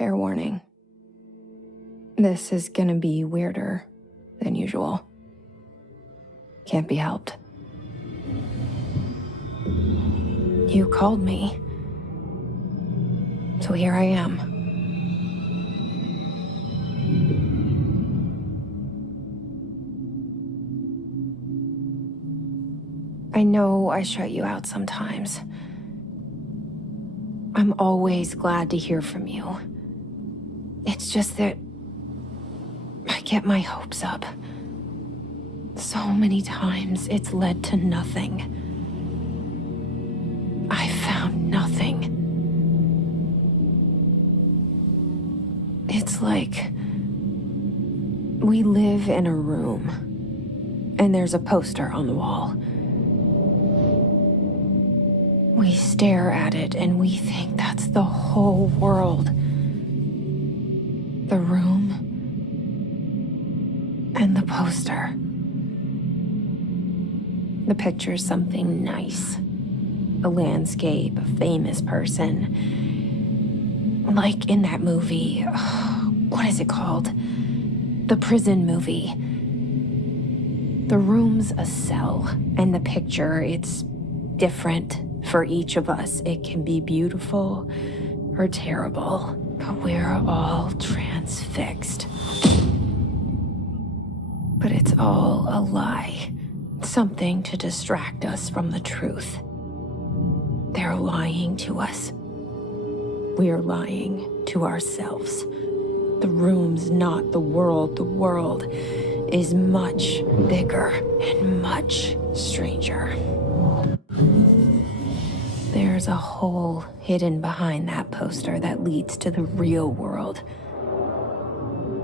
Fair warning. This is gonna be weirder than usual. Can't be helped. You called me. So here I am. I know I shut you out sometimes. I'm always glad to hear from you. It's just that I get my hopes up. So many times it's led to nothing. I found nothing. It's like we live in a room, and there's a poster on the wall. We stare at it and we think that's the whole world. The room and the poster. The picture's something nice. A landscape, a famous person. Like in that movie, what is it called? The prison movie. The room's a cell, and the picture, it's different for each of us. It can be beautiful or terrible, but we're all transfixed. But it's all a lie. Something to distract us from the truth. They're lying to us. We're lying to ourselves. The room's not the world. The world is much bigger and much stranger. There's a hole hidden behind that poster that leads to the real world.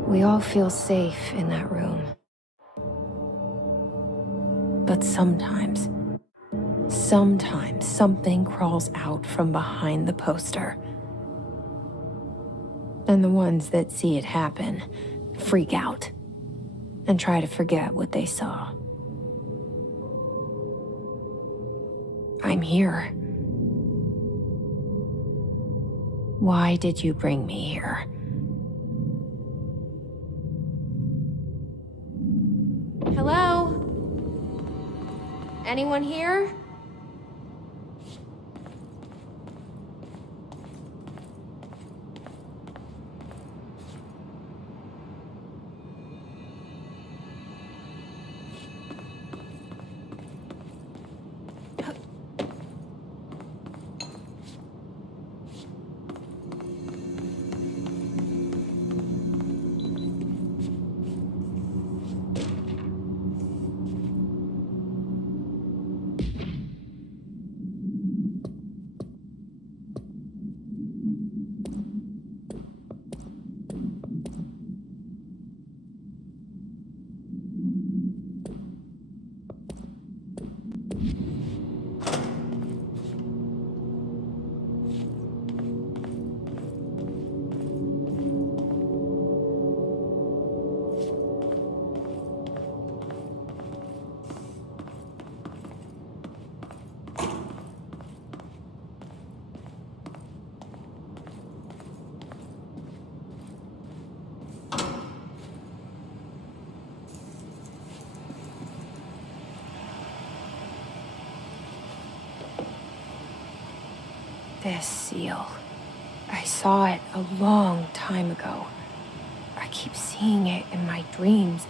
We all feel safe in that room. But sometimes something crawls out from behind the poster. And the ones that see it happen freak out and try to forget what they saw. I'm here. Why did you bring me here? Hello? Anyone here? This seal. I saw it a long time ago. I keep seeing it in my dreams.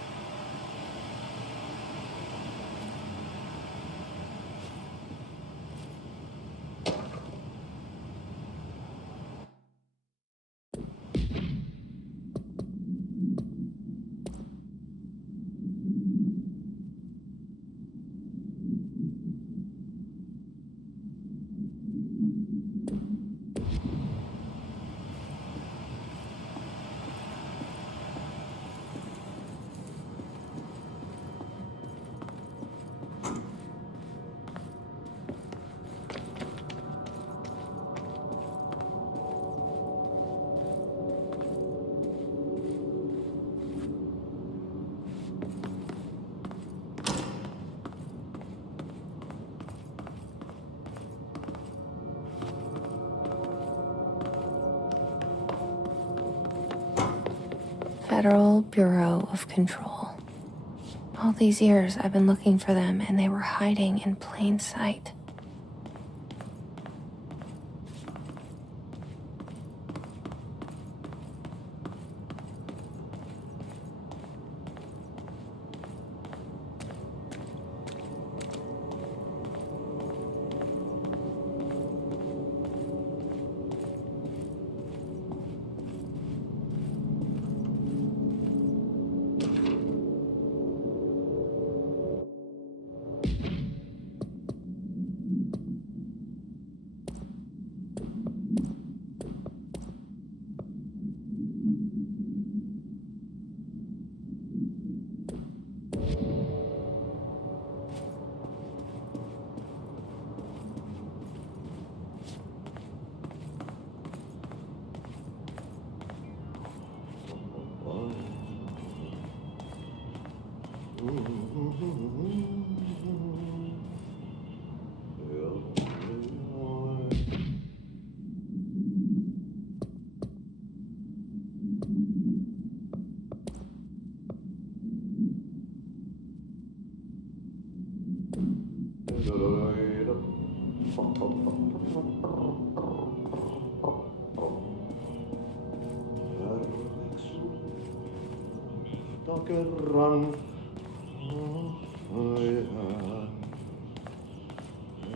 Federal Bureau of Control. All these years I've been looking for them, and they were hiding in plain sight.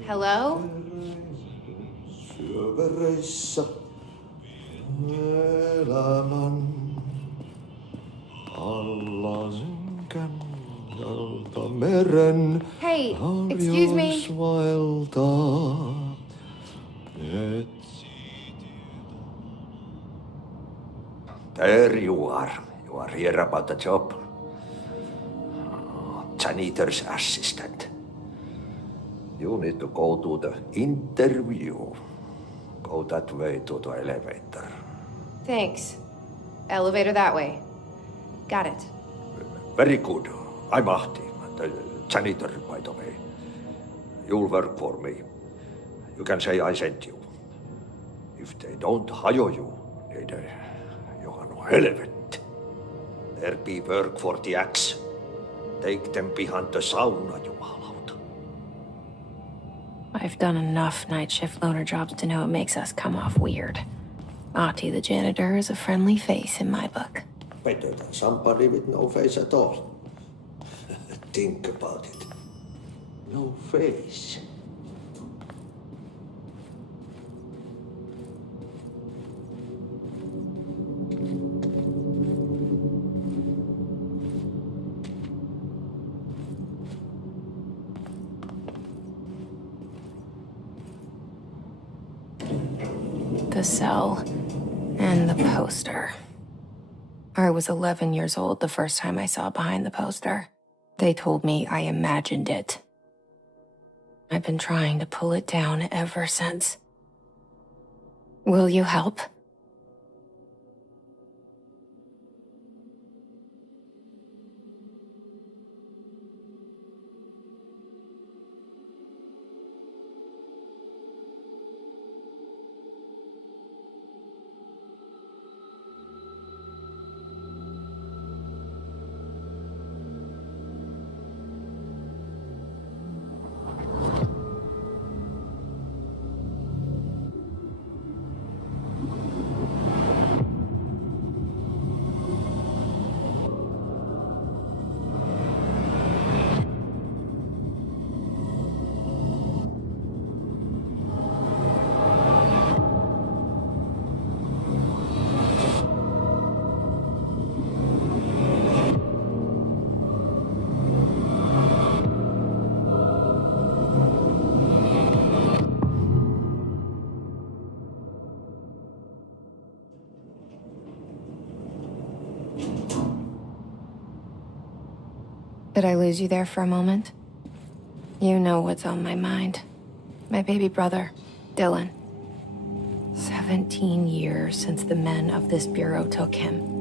Hello? Syövereissä elämän alla synkän jalta meren Hey, excuse me. harjausvaeltaa. There you are. You are here about the job. Janitor's assistant. You need to go to the interview. Go that way to the elevator. Thanks. Elevator that way. Got it. Very good. I'm Ahti, the janitor, by the way. You'll work for me. You can say I sent you. If they don't hire you, niin johan on helvetti. There be work for the axe. Take them behind the sauna, jumalauta. I've done enough night shift loner jobs to know it makes us come off weird. Ahti the janitor is a friendly face in my book. Better than somebody with no face at all. Think about it. No face. The cell and the poster. I was 11 years old the first time I saw behind the poster. They told me I imagined it. I've been trying to pull it down ever since. Will you help? Did I lose you there for a moment? You know what's on my mind. My baby brother, Dylan. 17 years since the men of this bureau took him.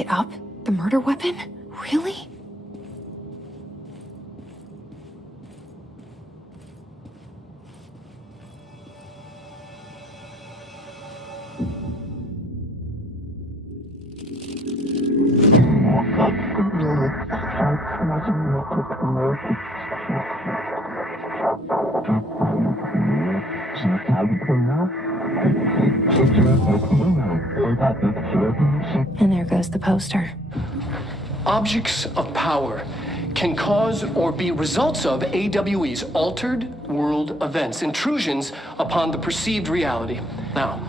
pick it up? The murder weapon? Really? And there goes the poster. Objects of power can cause or be results of AWE's altered world events, intrusions upon the perceived reality. Now,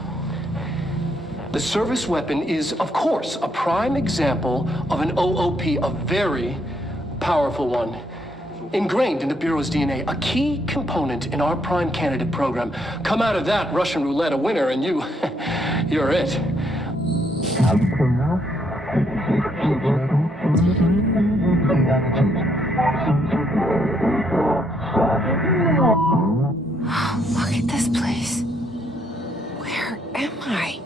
the service weapon is, of course, a prime example of an OOP, a very powerful one, ingrained in the Bureau's DNA, a key component in our prime candidate program. Come out of that Russian roulette a winner, and you're it. Look at this place. Where am I?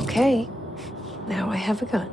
Okay, now I have a gun.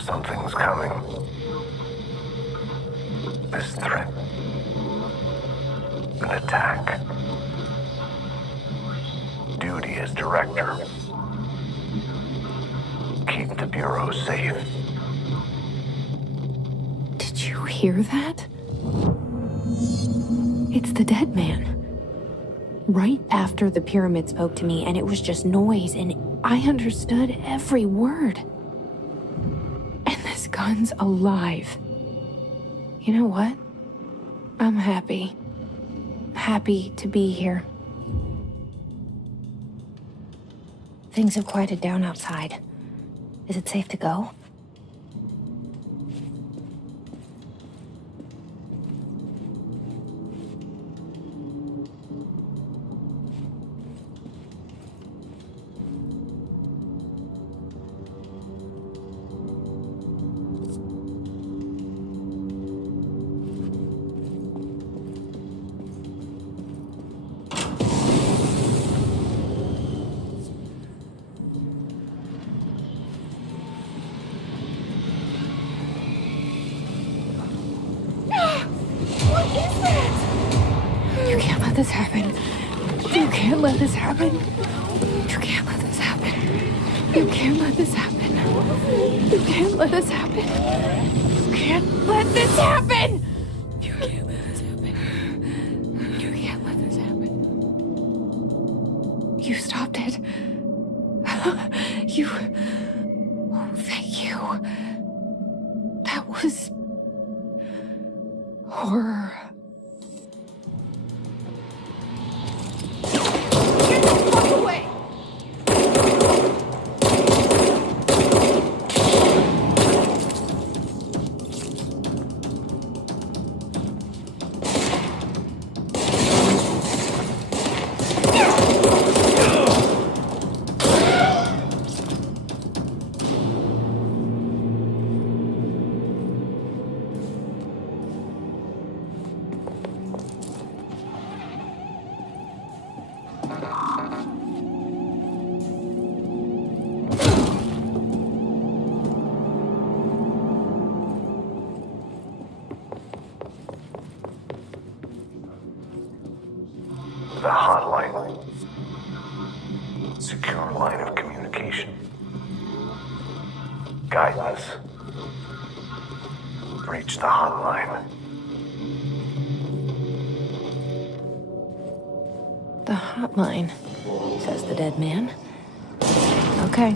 Something's coming. This threat. An attack. Duty as director. Keep the Bureau safe. Did you hear that? It's the dead man. Right after the pyramid spoke to me, and it was just noise, and I understood every word. And this guy gun's alive. You know what? I'm happy. Happy to be here. Things have quieted down outside. Is it safe to go? You can't let this happen. You can't let this happen. You can't let this happen. You can't let this happen. You can't let this happen. You can't let this happen. You can't let this happen. You can't let this happen. You stopped it. You. Oh, thank you. That was horror. Get the fuck away! The hotline. Secure line of communication. Guidance. Reach the hotline. The hotline, says the dead man. Okay.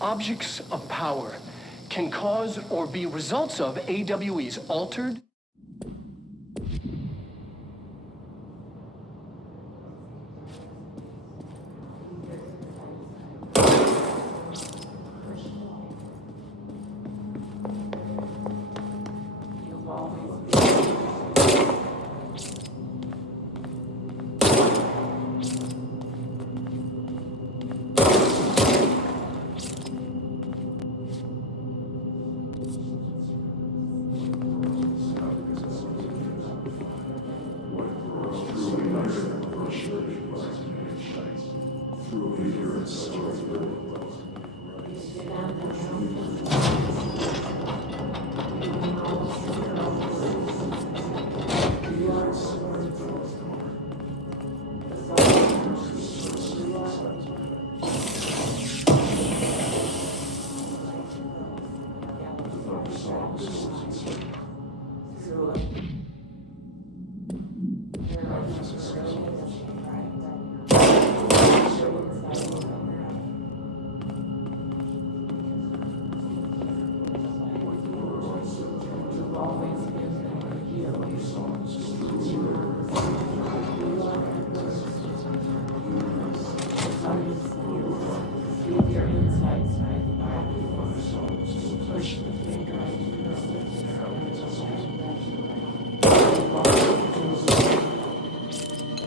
Objects of power can cause or be results of AWE's altered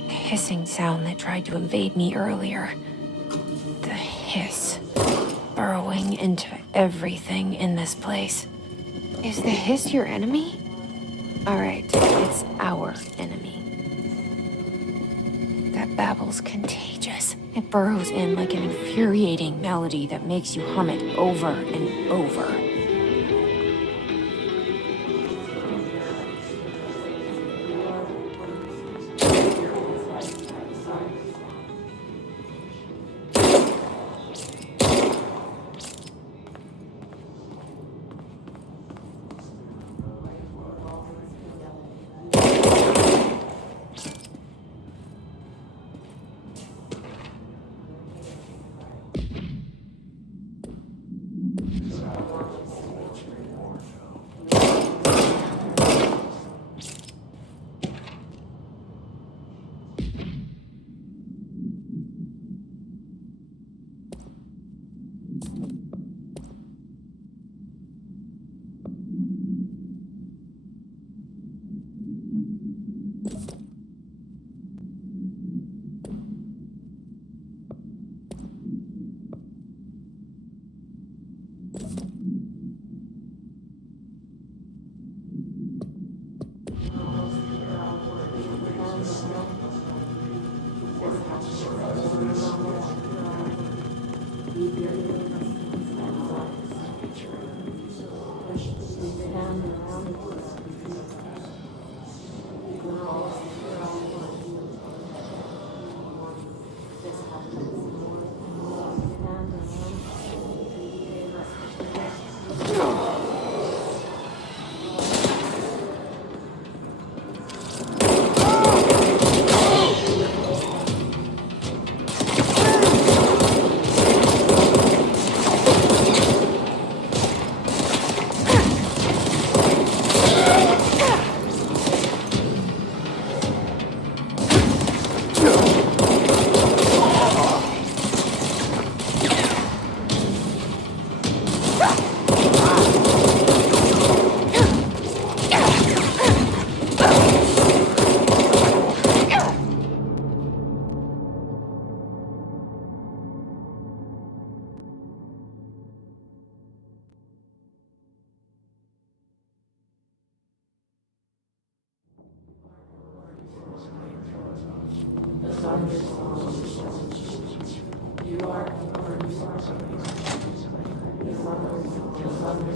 Hissing sound that tried to invade me earlier. The hiss, burrowing into everything in this place. Is the hiss your enemy? All right, it's our enemy. That babble's contagious. It burrows in like an infuriating melody that makes you hum it over and over.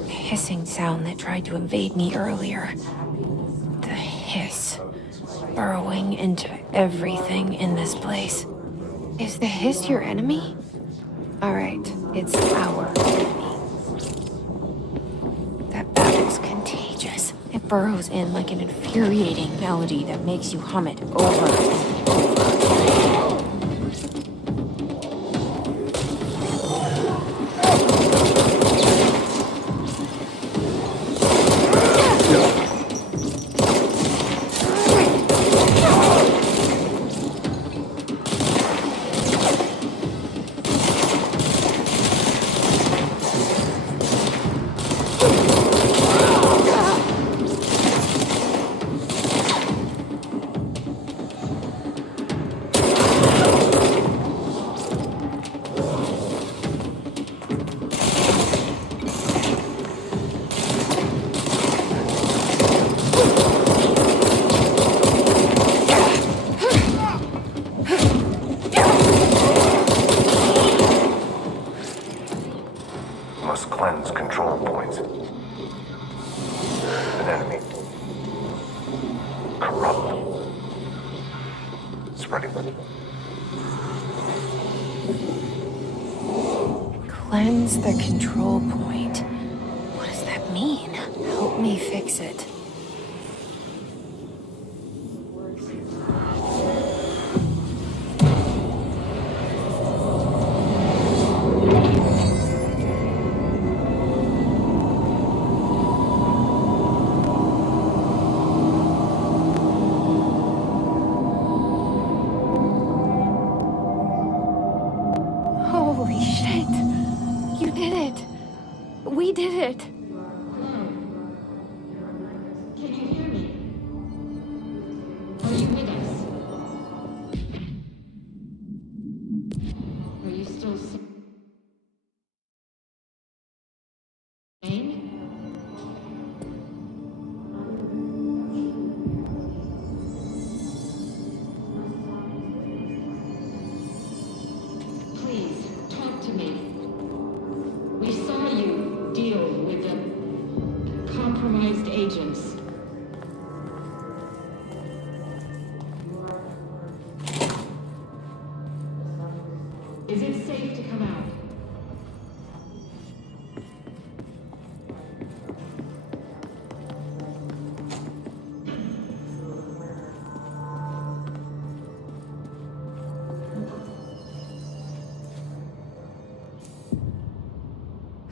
Hissing sound that tried to invade me earlier. The hiss, burrowing into everything in this place. Is the hiss your enemy? All right, it's our enemy. That babble's contagious. It burrows in like an infuriating melody that makes you hum it over and over. Must cleanse control points. An enemy. Corrupt. Spreading. Cleanse the control point. What does that mean? Help me fix it. You did it. We did it. Can you hear me? Are you with us? Are you still sane? Please, talk to me. We saw you deal with the compromised agents. Is it safe to come out?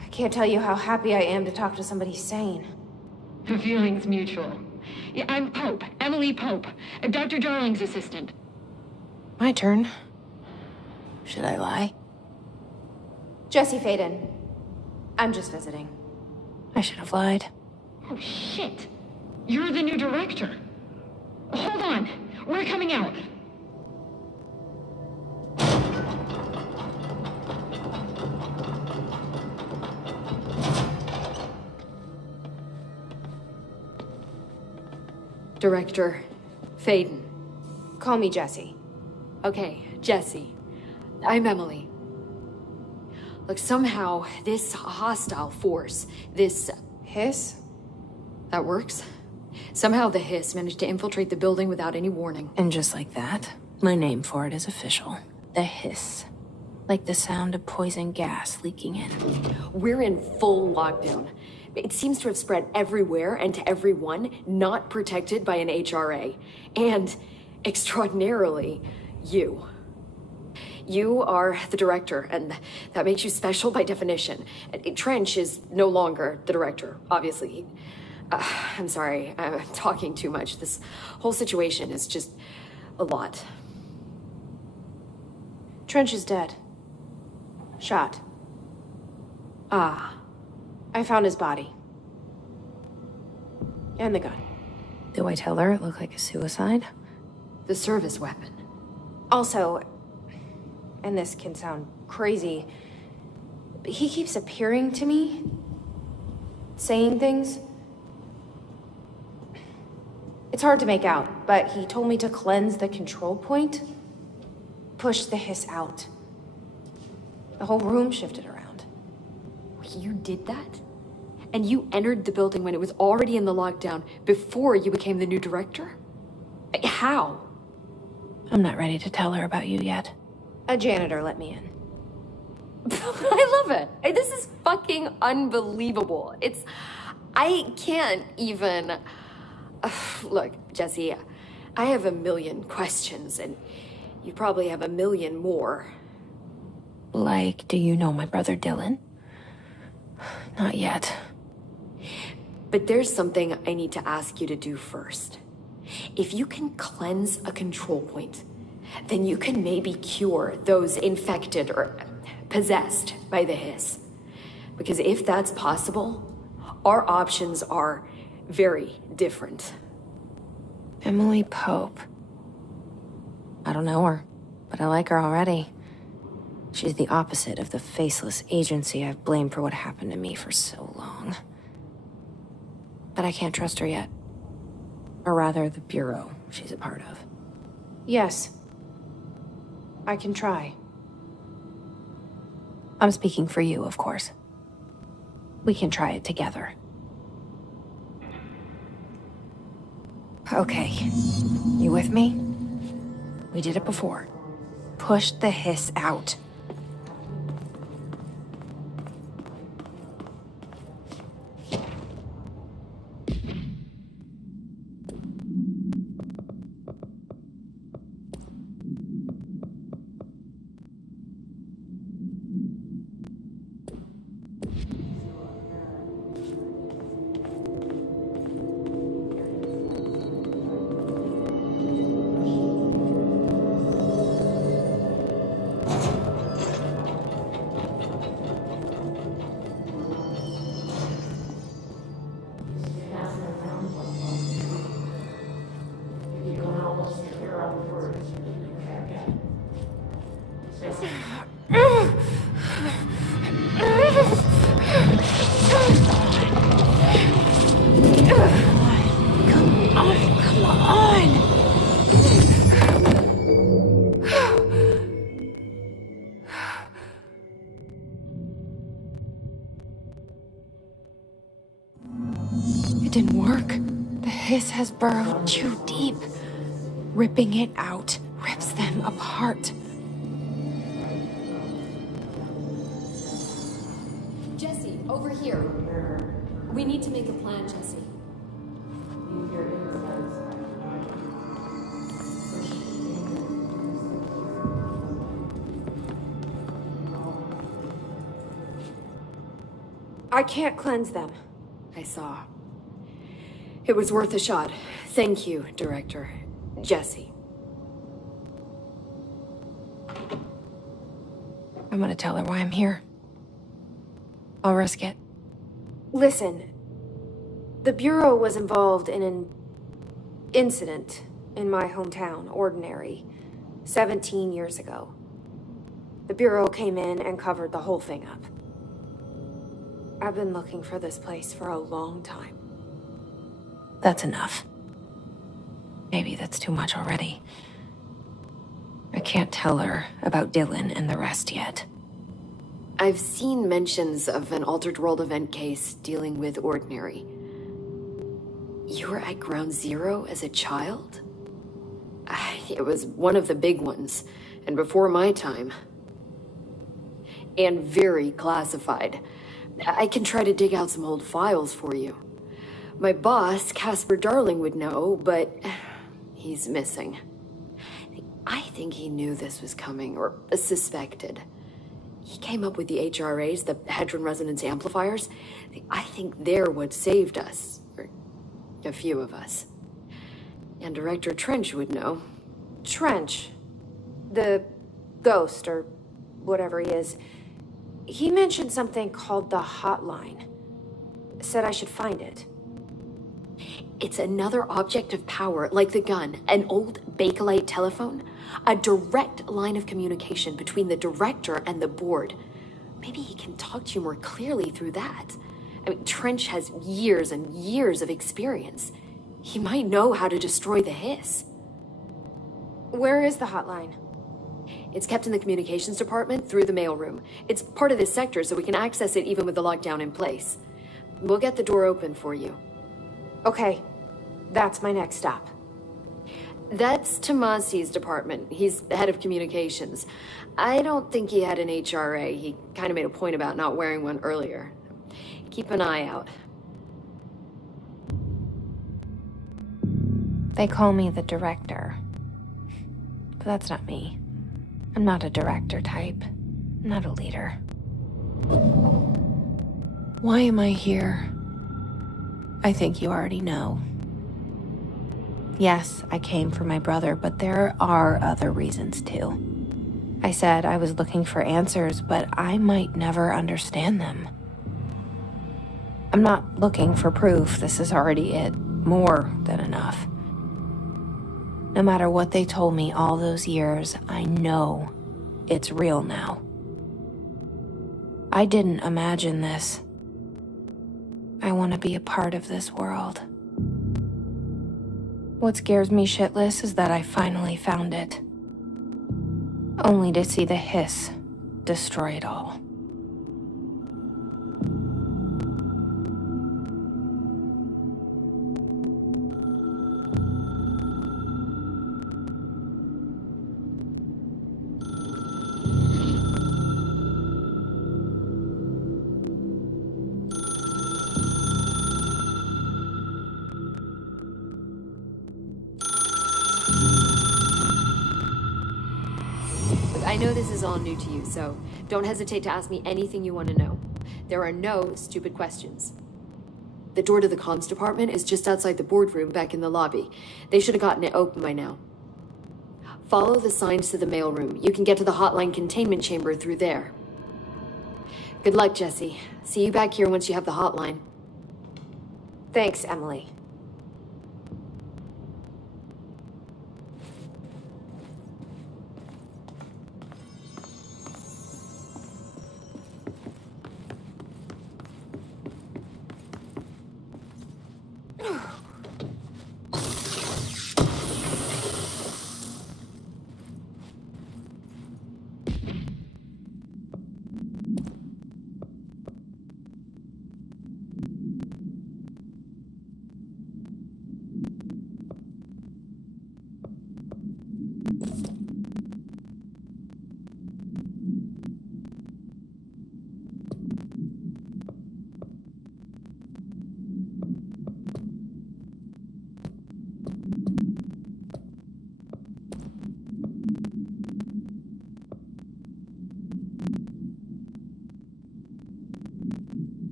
I can't tell you how happy I am to talk to somebody sane. The feeling's mutual. Yeah, I'm Pope, Emily Pope, Dr. Darling's assistant. My turn. Should I lie? Jesse Faden. I'm just visiting. I should have lied. Oh, shit. You're the new director. Hold on. We're coming out. Director Faden. Call me Jesse. Okay, Jesse. I'm Emily. Look, somehow this hostile force, this... Hiss? that works? Somehow the hiss managed to infiltrate the building without any warning. And just like that, my name for it is official. The hiss. Like the sound of poison gas leaking in. We're in full lockdown. It seems to have spread everywhere and to everyone not protected by an HRA. And, extraordinarily, you. You are the director, and that makes you special by definition. Trench is no longer the director, obviously. I'm sorry, I'm talking too much. This whole situation is just a lot. Trench is dead. Shot. Ah. I found his body. And the gun. Do I tell her it looked like a suicide? The service weapon. Also, and this can sound crazy, but he keeps appearing to me, saying things. It's hard to make out, but he told me to cleanse the control point, push the hiss out. The whole room shifted around. You did that? And you entered the building when it was already in the lockdown before you became the new director? How? I'm not ready to tell her about you yet. A janitor let me in. I love it. This is fucking unbelievable. I can't even... Look, Jesse, I have a million questions, and you probably have a million more. Like, do you know my brother Dylan? Not yet. But there's something I need to ask you to do first. If you can cleanse a control point, then you can maybe cure those infected or possessed by the hiss. Because if that's possible, our options are very different. Emily Pope. I don't know her, but I like her already. She's the opposite of the faceless agency I've blamed for what happened to me for so long. But I can't trust her yet. Or rather, the bureau she's a part of. Yes. I can try. I'm speaking for you, of course. We can try it together. Okay. You with me? We did it before. Push the hiss out. Come on! It didn't work. The hiss has burrowed too deep. Ripping it out rips them apart. Jesse, over here. We need to make a plan, Jesse. I can't cleanse them. I saw. It was worth a shot. Thank you, Director. Jesse. I'm gonna tell her why I'm here. I'll risk it. Listen, the Bureau was involved in an incident in my hometown, Ordinary, 17 years ago. The Bureau came in and covered the whole thing up. I've been looking for this place for a long time. That's enough. Maybe that's too much already. I can't tell her about Dylan and the rest yet. I've seen mentions of an Altered World event case dealing with Ordinary. You were at Ground Zero as a child? It was one of the big ones, and before my time. And very classified. I can try to dig out some old files for you. My boss, Casper Darling, would know, but he's missing. I think he knew this was coming, or suspected. He came up with the HRAs, the Hadron Resonance Amplifiers. I think they're what saved us, or a few of us. And Director Trench would know. Trench, the ghost, or whatever he is, he mentioned something called the Hotline. Said I should find it. It's another object of power, like the gun, an old Bakelite telephone, a direct line of communication between the director and the board. Maybe he can talk to you more clearly through that. I mean, Trench has years and years of experience. He might know how to destroy the hiss. Where is the hotline? It's kept in the communications department through the mailroom. It's part of this sector, so we can access it even with the lockdown in place. We'll get the door open for you. Okay, that's my next stop. That's Tomasi's department. He's the head of communications. I don't think he had an HRA. He kind of made a point about not wearing one earlier. Keep an eye out. They call me the director. But that's not me. I'm not a director type. I'm not a leader. Why am I here? I think you already know. Yes, I came for my brother, but there are other reasons too. I said I was looking for answers, but I might never understand them. I'm not looking for proof. This is already it. More than enough. No matter what they told me all those years, I know it's real now. I didn't imagine this. I want to be a part of this world. What scares me shitless is that I finally found it. Only to see the hiss destroy it all. I know this is all new to you, so don't hesitate to ask me anything you want to know. There are no stupid questions. The door to the comms department is just outside the boardroom back in the lobby. They should have gotten it open by now. Follow the signs to the mailroom. You can get to the hotline containment chamber through there. Good luck, Jesse. See you back here once you have the hotline. Thanks, Emily.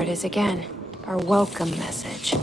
There it is again. Our welcome message.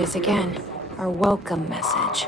it is again. Our welcome message.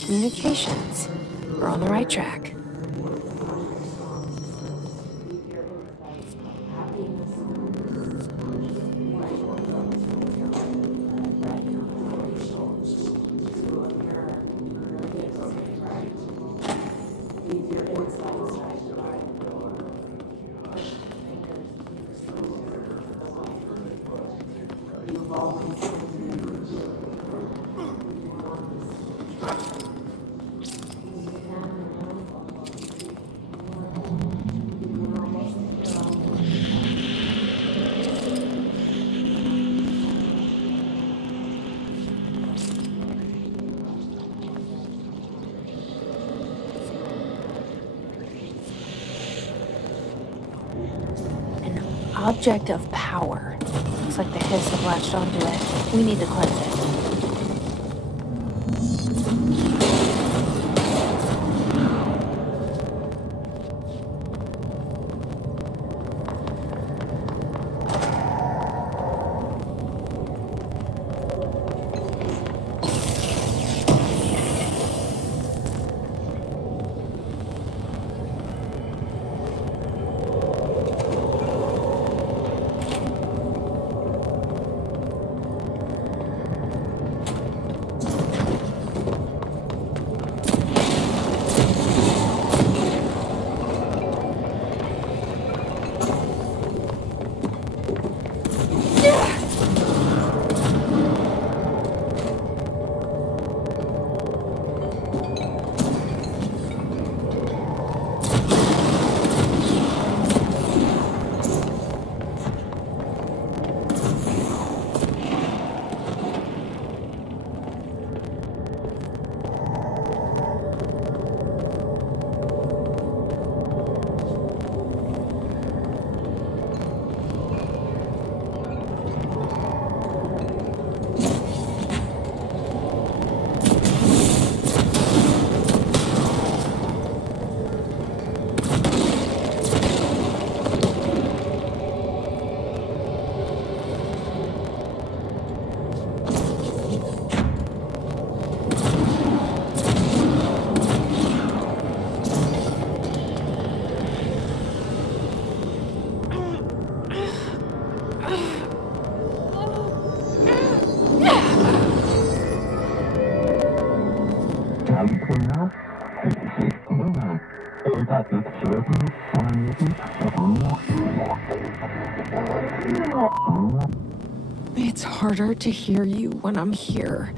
Communications. We're on the right track. Object of power. Looks like the hiss have latched onto it. We need to cleanse it. It's harder to hear you when I'm here.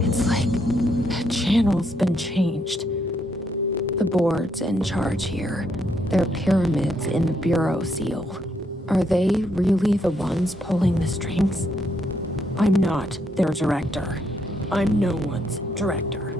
It's like the channel's been changed. The board's in charge here. They're pyramids in the Bureau seal. Are they really the ones pulling the strings? I'm not their director. I'm no one's director.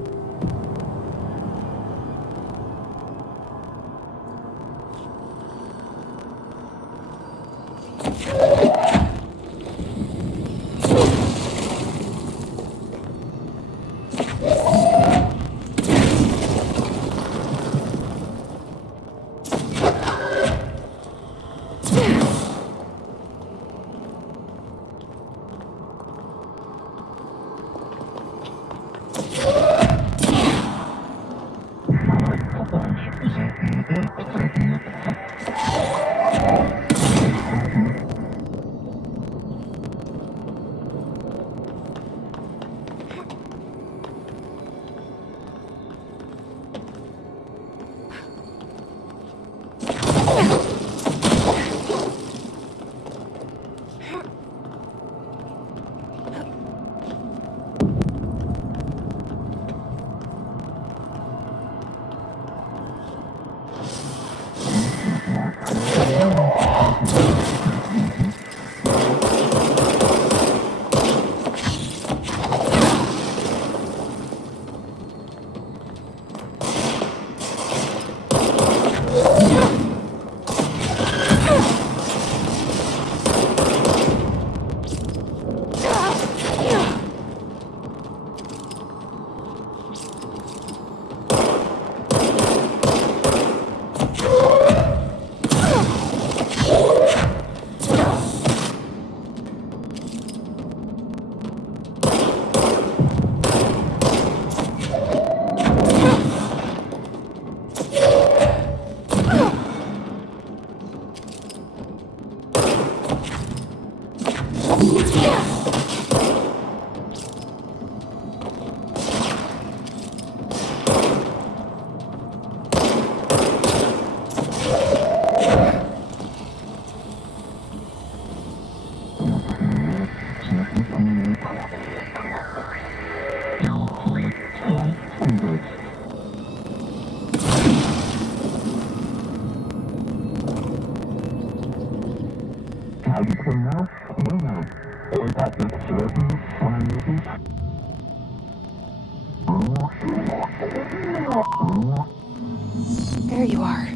There you are.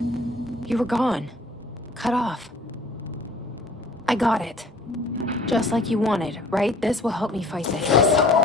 You were gone. Cut off. I got it. Just like you wanted, right? This will help me fight the hiss.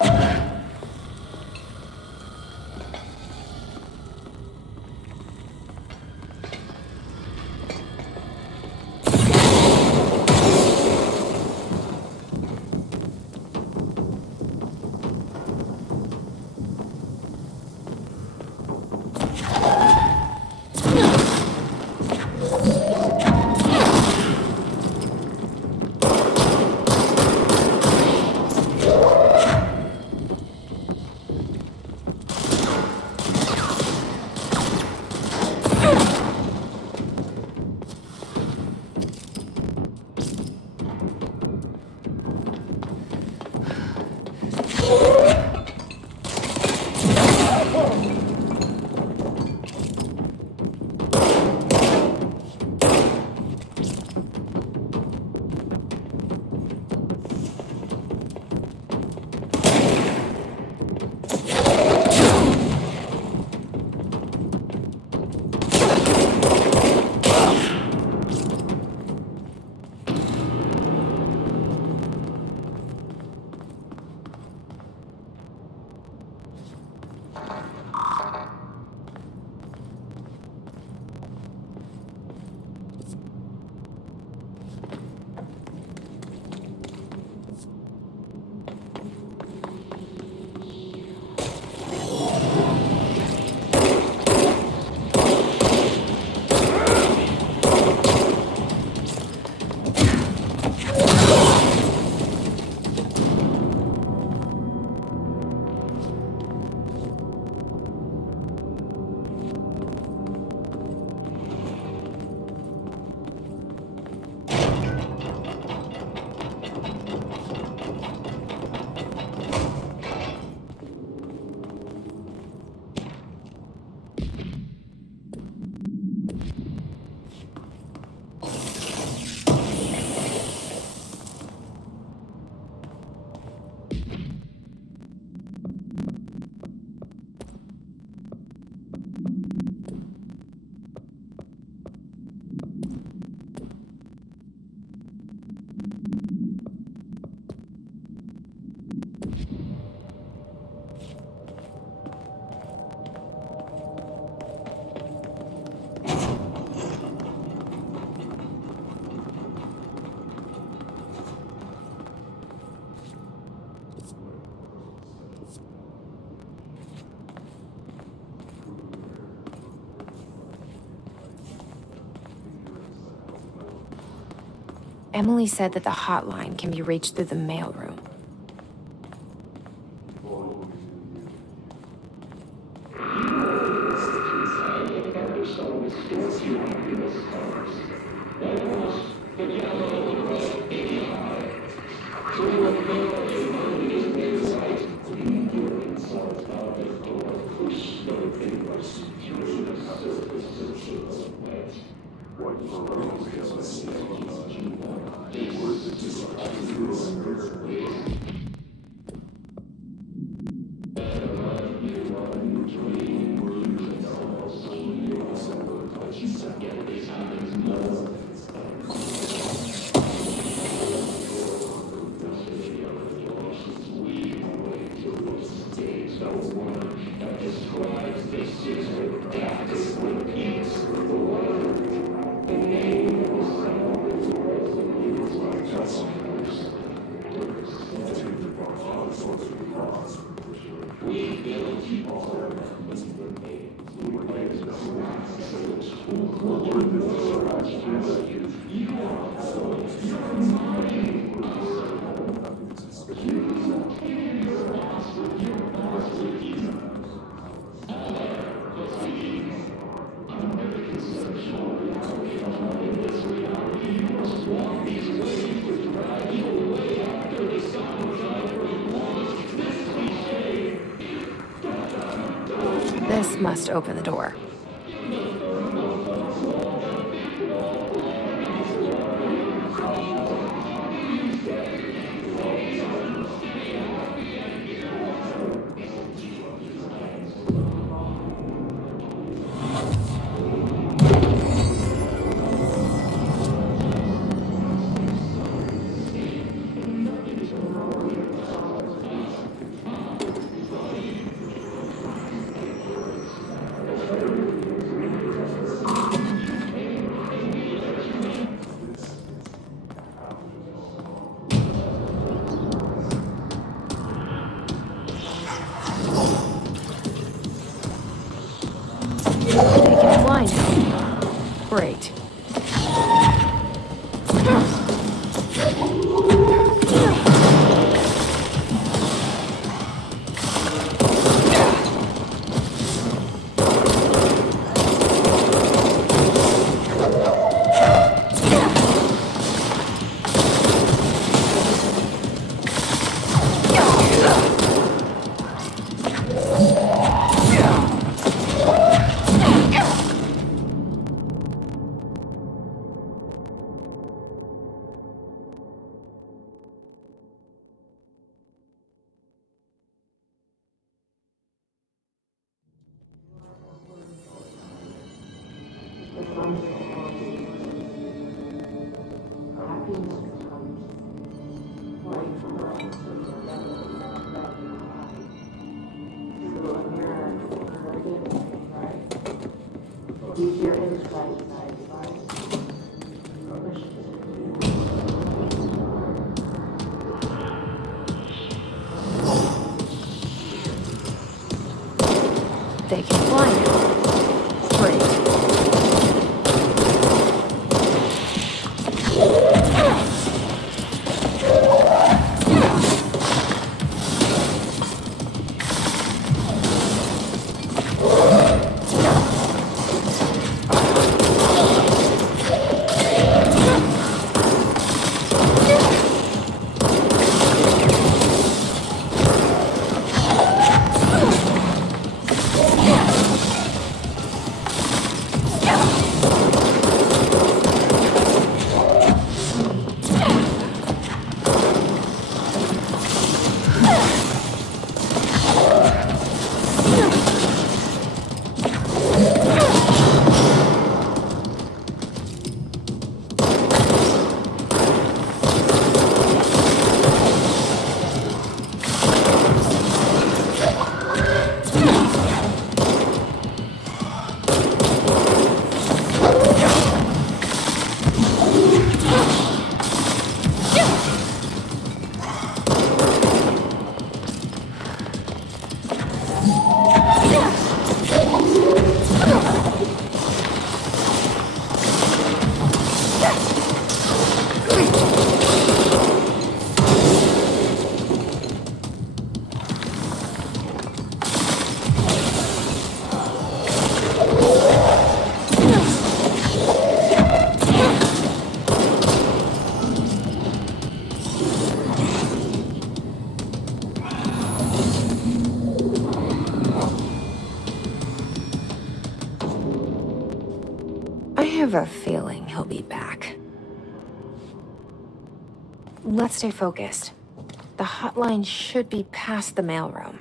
Emily said that the hotline can be reached through the mailroom. This must open the door. They can fly now. Great. I have a feeling he'll be back. Let's stay focused. The hotline should be past the mailroom.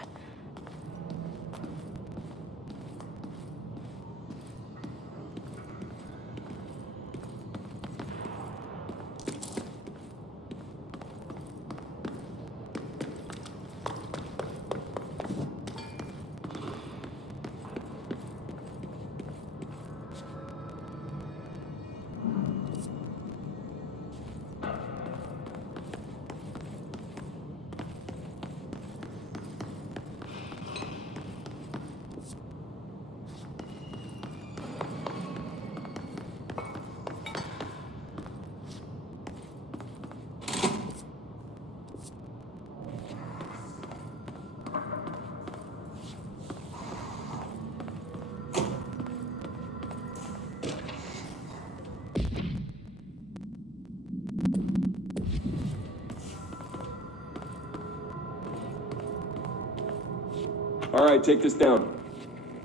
All right, take this down.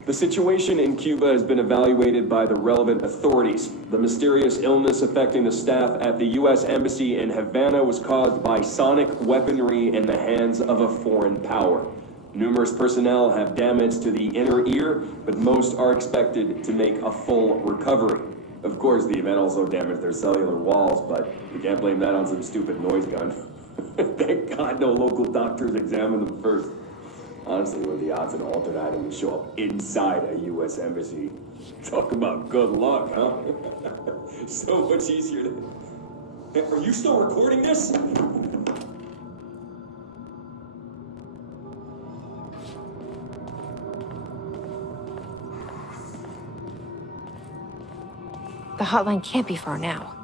The situation in Cuba has been evaluated by the relevant authorities. The mysterious illness affecting the staff at the U.S. Embassy in Havana was caused by sonic weaponry in the hands of a foreign power. Numerous personnel have damage to the inner ear, but most are expected to make a full recovery. Of course, the event also damaged their cellular walls, but you can't blame that on some stupid noise gun. Thank God no local doctors examined them first. Honestly, what are the odds an altered item would show up inside a U.S. embassy? Talk about good luck, huh? So much easier to... Hey, are you still recording this? The hotline can't be far now.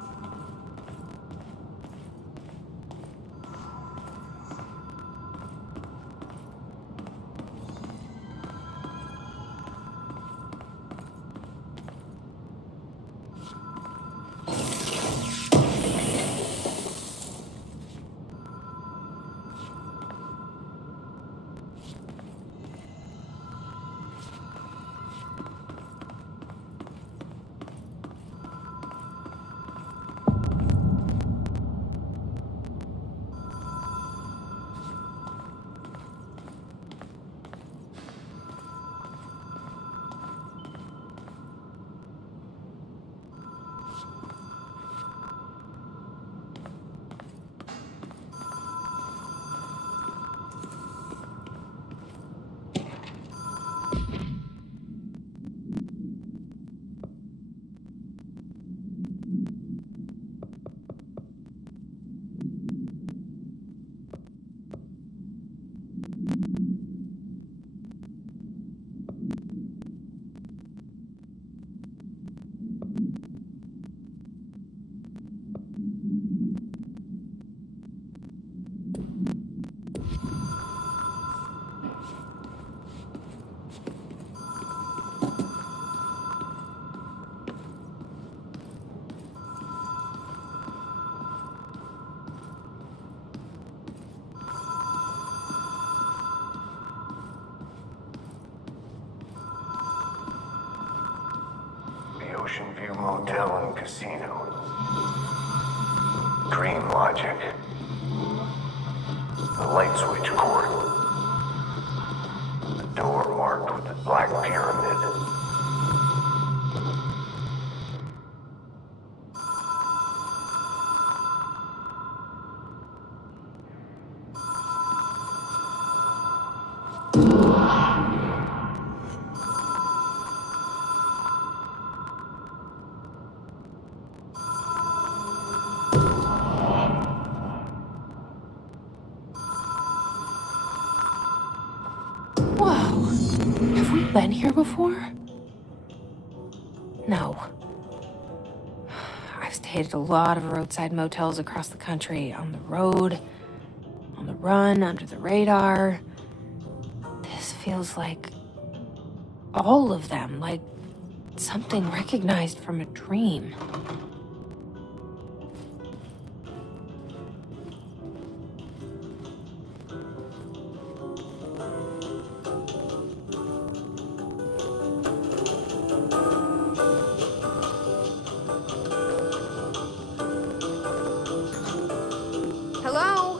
Westview Motel and Casino. Dream logic. The light switch cord. The door marked with the black pyramid. Whoa. Have we been here before? No. I've stayed at a lot of roadside motels across the country, on the road, on the run, under the radar. This feels like all of them, like something recognized from a dream. Hello?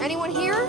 Anyone here?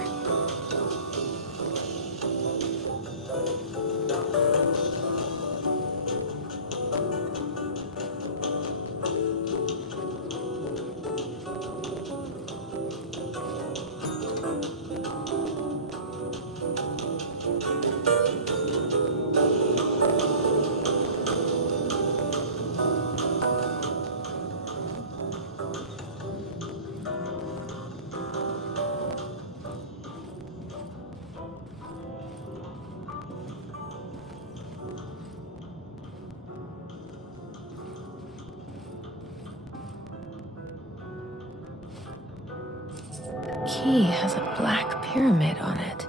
The key has a black pyramid on it.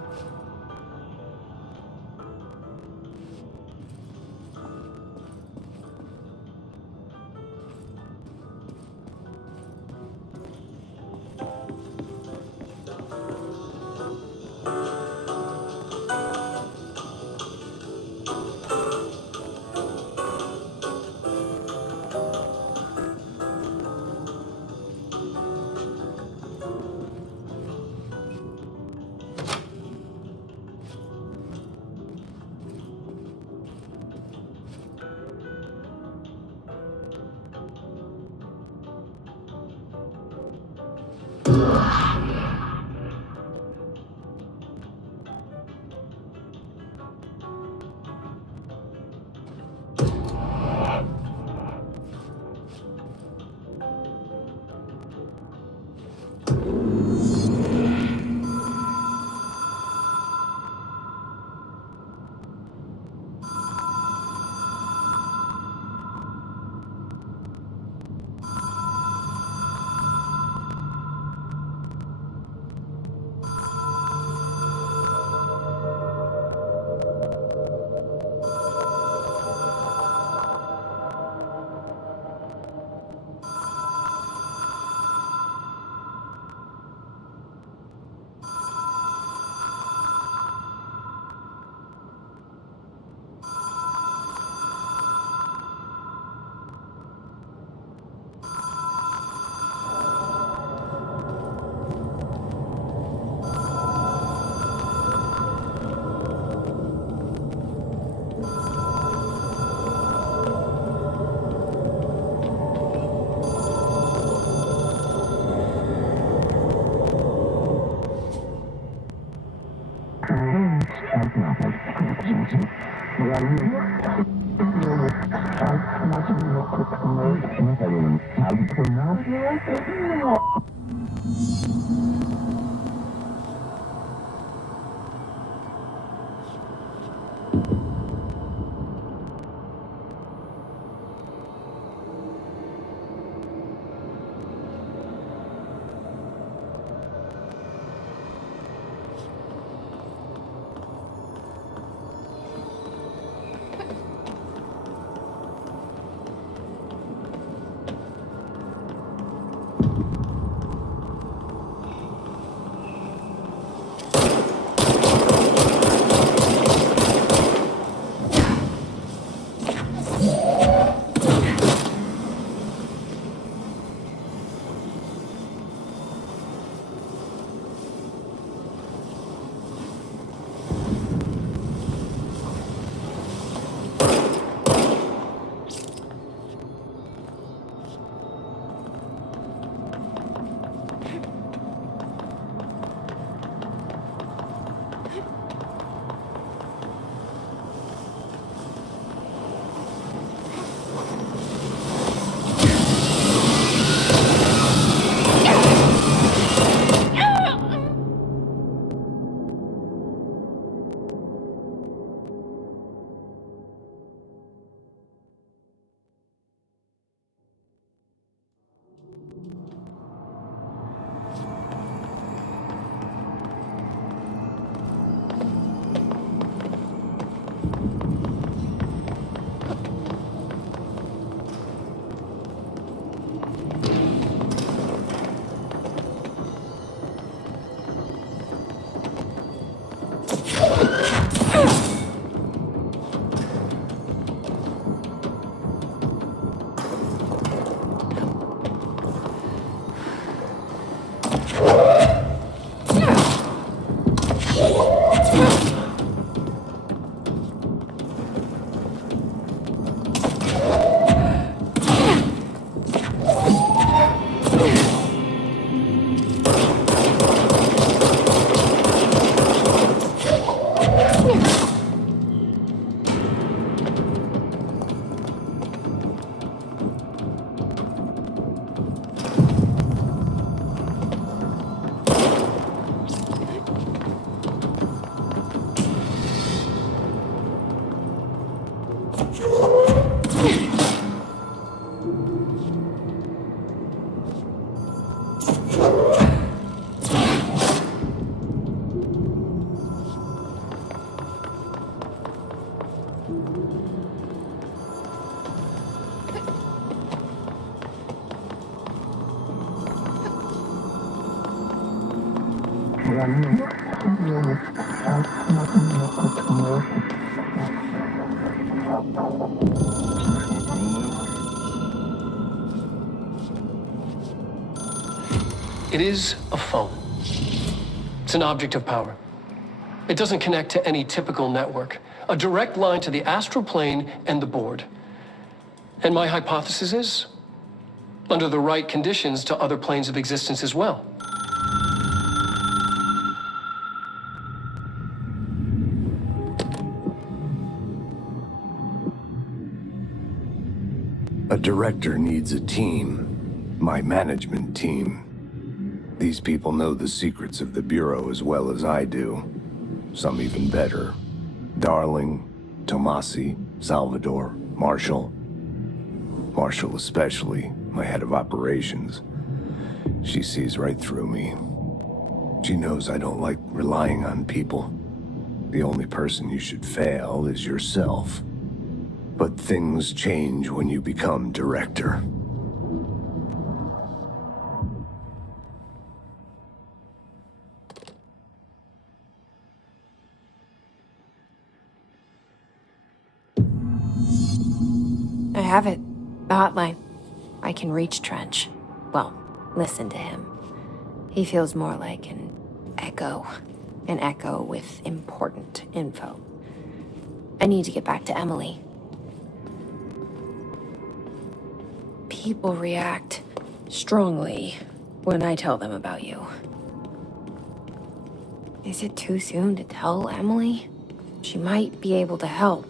It is a phone. It's an object of power. It doesn't connect to any typical network. A direct line to the astral plane and the board. And my hypothesis is, under the right conditions, to other planes of existence as well. A director needs a team. My management team. These people know the secrets of the Bureau as well as I do. Some even better. Darling, Tomasi, Salvador, Marshall. Marshall especially, my head of operations. She sees right through me. She knows I don't like relying on people. The only person you should fail is yourself. But things change when you become director. I have it. The hotline. I can reach Trench. Well, listen to him. He feels more like an echo. An echo with important info. I need to get back to Emily. People react strongly when I tell them about you. Is it too soon to tell Emily? She might be able to help.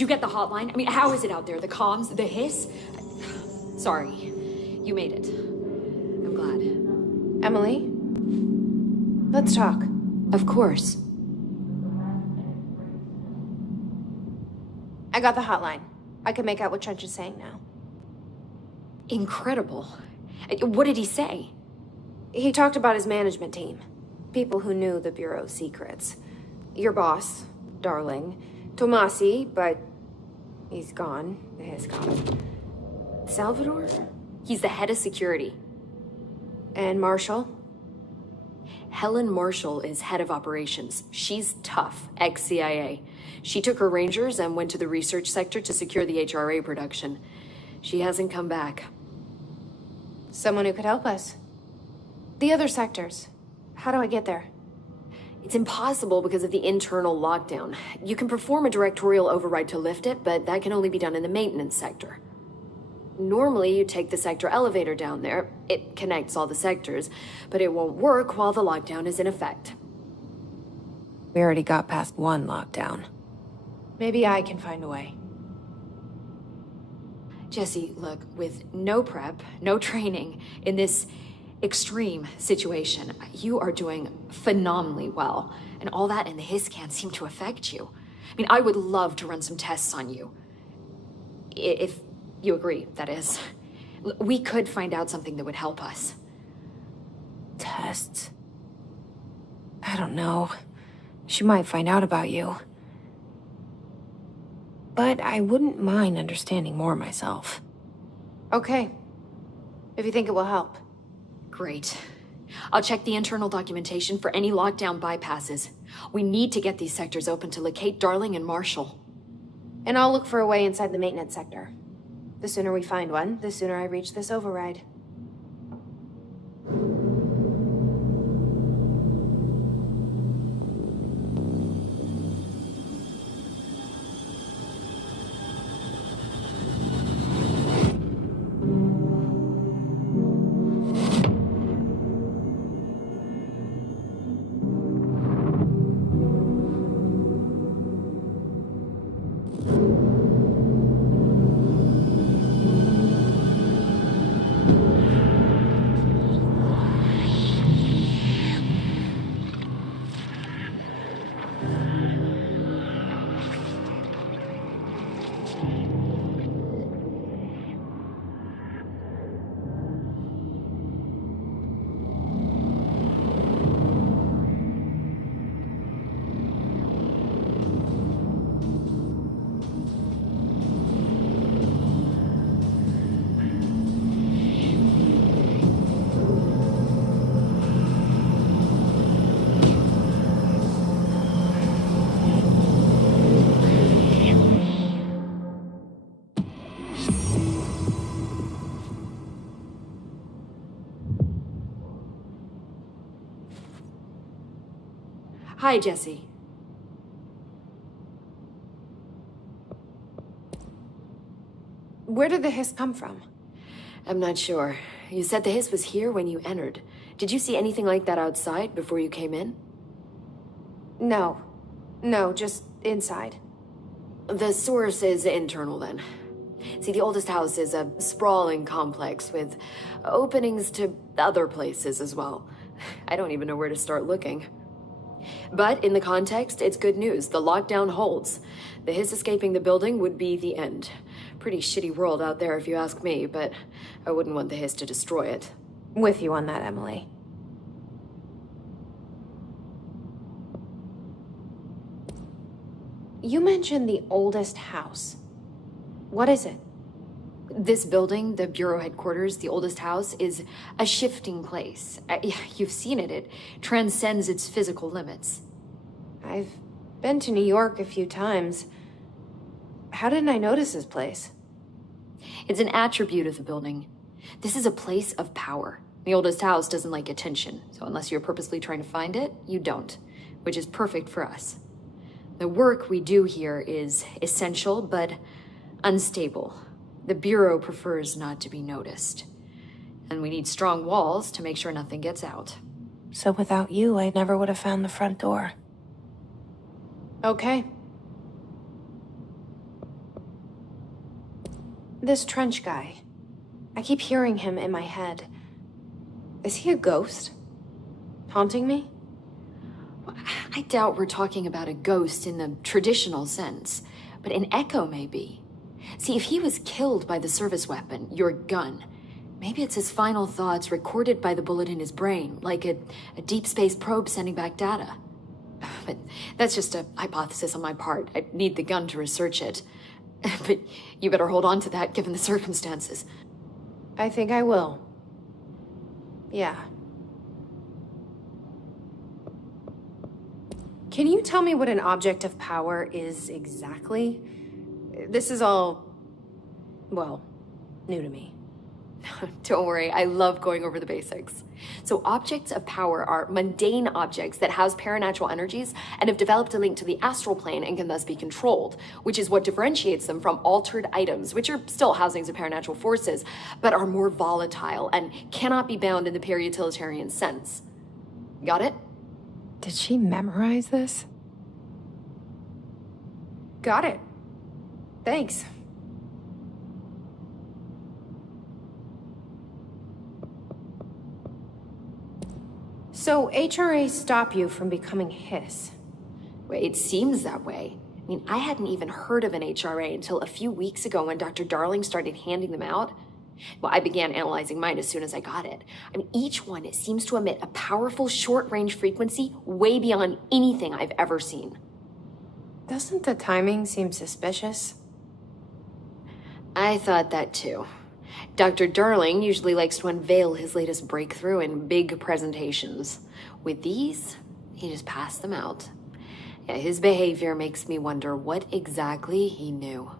Did you get the hotline? I mean, how is it out there? The comms? The hiss? Sorry. You made it. I'm glad. Emily? Let's talk. Of course. I got the hotline. I can make out what Trench is saying now. Incredible. What did he say? He talked about his management team. People who knew the Bureau's secrets. Your boss, Darling. Tomasi, but he's gone. The hiss gone. Salvador? He's the head of security. And Marshall? Helen Marshall is head of operations. She's tough, ex-CIA. She took her Rangers and went to the research sector to secure the HRA production. She hasn't come back. Someone who could help us. The other sectors. How do I get there? It's impossible because of the internal lockdown. You can perform a directorial override to lift it, but that can only be done in the maintenance sector. Normally, you take the sector elevator down there. It connects all the sectors, but it won't work while the lockdown is in effect. We already got past one lockdown. Maybe I can find a way. Jesse, look, with no prep, no training, in this extreme situation, you are doing phenomenally well. And all that in the hiss can't seem to affect you. I mean, I would love to run some tests on you. If you agree, that is. We could find out something that would help us. Tests? I don't know. She might find out about you. But I wouldn't mind understanding more myself. Okay. If you think it will help. Great. I'll check the internal documentation for any lockdown bypasses. We need to get these sectors open to locate Darling and Marshall. And I'll look for a way inside the maintenance sector. The sooner we find one, the sooner I reach this override. Hi, Jesse. Where did the hiss come from? I'm not sure. You said the hiss was here when you entered. Did you see anything like that outside before you came in? No. No, just inside. The source is internal, then. See, the oldest house is a sprawling complex with openings to other places as well. I don't even know where to start looking. But in the context, it's good news. The lockdown holds. The hiss escaping the building would be the end. Pretty shitty world out there if you ask me, but I wouldn't want the hiss to destroy it. With you on that, Emily. You mentioned the oldest house. What is it? This building, the Bureau headquarters, the oldest house, is a shifting place. You've seen it. It transcends its physical limits. I've been to New York a few times. How didn't I notice this place? It's an attribute of the building. This is a place of power. The oldest house doesn't like attention, so unless you're purposely trying to find it, you don't, which is perfect for us. The work we do here is essential, but unstable. The Bureau prefers not to be noticed. And we need strong walls to make sure nothing gets out. So without you, I never would have found the front door. Okay. This Trench guy. I keep hearing him in my head. Is he a ghost? Haunting me? I doubt we're talking about a ghost in the traditional sense, but an echo maybe. See, if he was killed by the service weapon, your gun, maybe it's his final thoughts recorded by the bullet in his brain, like a deep space probe sending back data. But that's just a hypothesis on my part. I'd need the gun to research it. But you better hold on to that given the circumstances. I think I will. Yeah. Can you tell me what an object of power is exactly? This is all, well, new to me. Don't worry, I love going over the basics. So objects of power are mundane objects that house paranatural energies and have developed a link to the astral plane and can thus be controlled, which is what differentiates them from altered items, which are still housings of paranatural forces, but are more volatile and cannot be bound in the pure utilitarian sense. Got it? Did she memorize this? Got it. Thanks. So HRA stop you from becoming Hiss? Well, it seems that way. I mean, I hadn't even heard of an HRA until a few weeks ago when Dr. Darling started handing them out. Well, I began analyzing mine as soon as I got it. I mean, each one seems to emit a powerful short-range frequency way beyond anything I've ever seen. Doesn't the timing seem suspicious? I thought that too. Dr. Darling usually likes to unveil his latest breakthrough in big presentations. With these, he just passed them out. Yeah, his behavior makes me wonder what exactly he knew.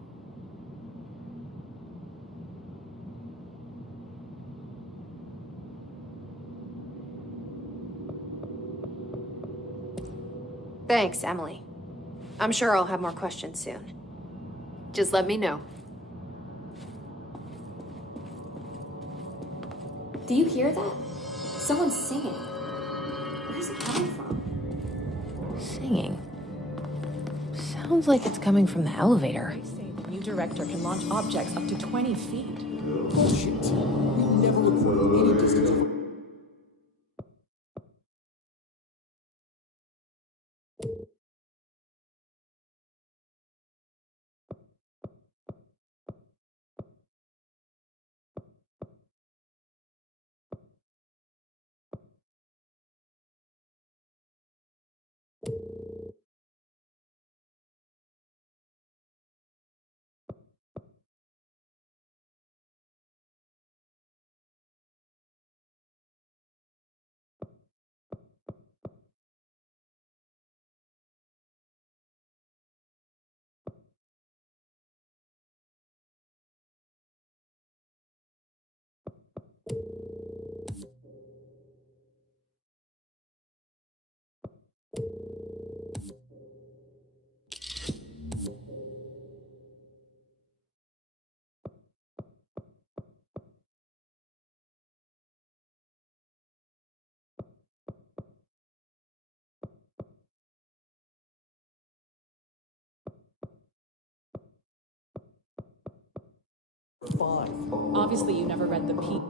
Thanks, Emily. I'm sure I'll have more questions soon. Just let me know. Do you hear that? Someone's singing. Where's it coming from? Singing? Sounds like it's coming from the elevator. They say the new director can launch objects up to 20 feet. Bullshit. We'll never record any distance over. Obviously, you never read the P.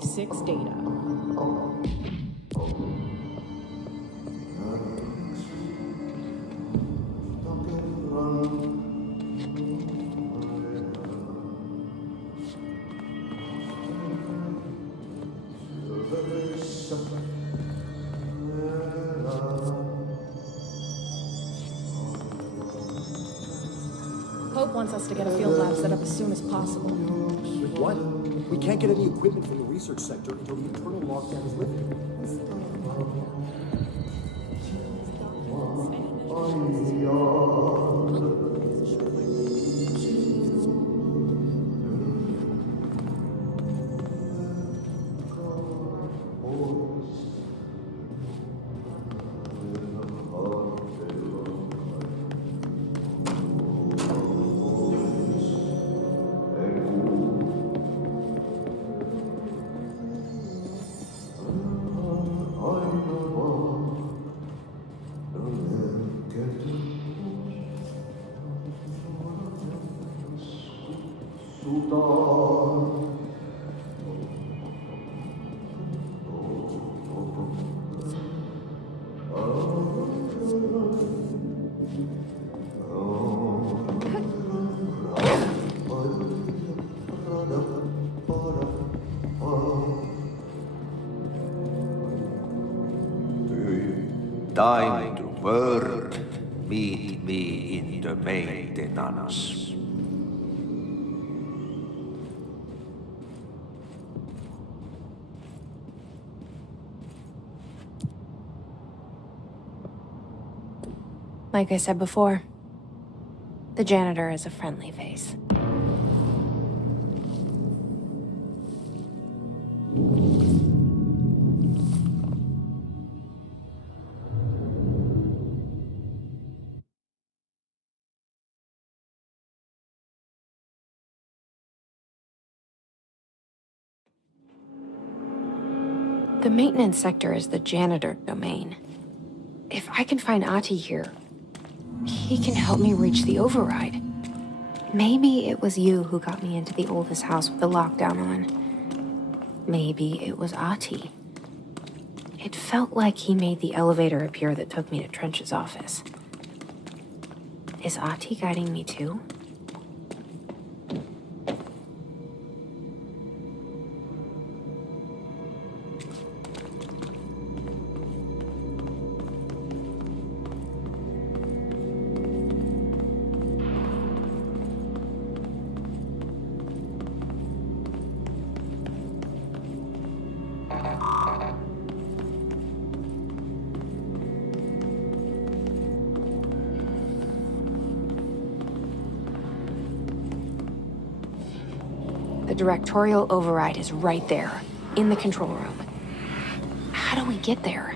Six data. Philip wants us to get a field lab set up as soon as possible. With what? We can't get any equipment from the research sector until the internal lockdown is lifted. Time to work. Meet me in the maintenance. Like I said before, the janitor is a friendly face. The maintenance sector is the janitor domain. If I can find Ati here, he can help me reach the override. Maybe it was you who got me into the oldest house with the lockdown on. Maybe it was Ati. It felt like he made the elevator appear that took me to Trench's office. Is Ati guiding me too? The directorial override is right there, in the control room. How do we get there?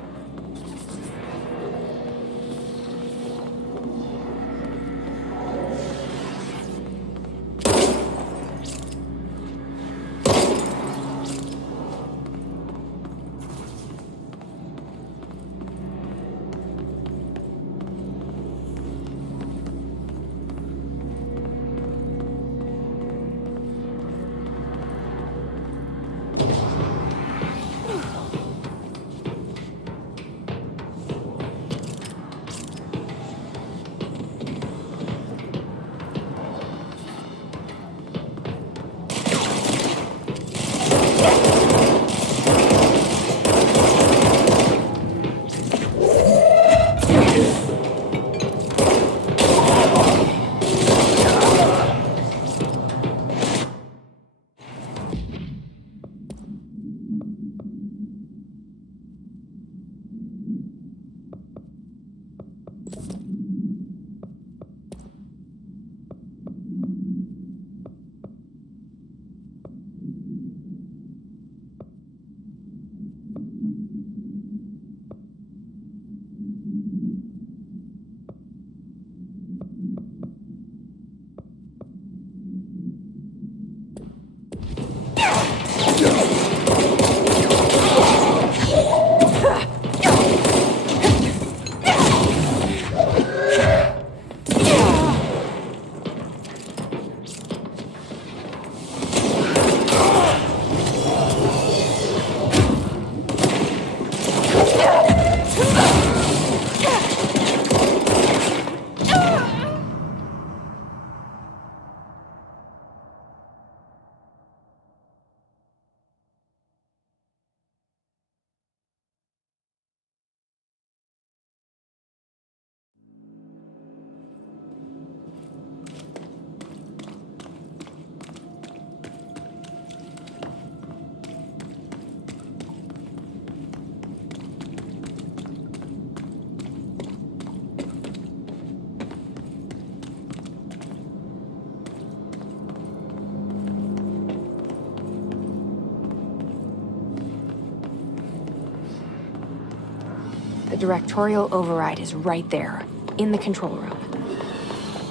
directorial override is right there, in the control room.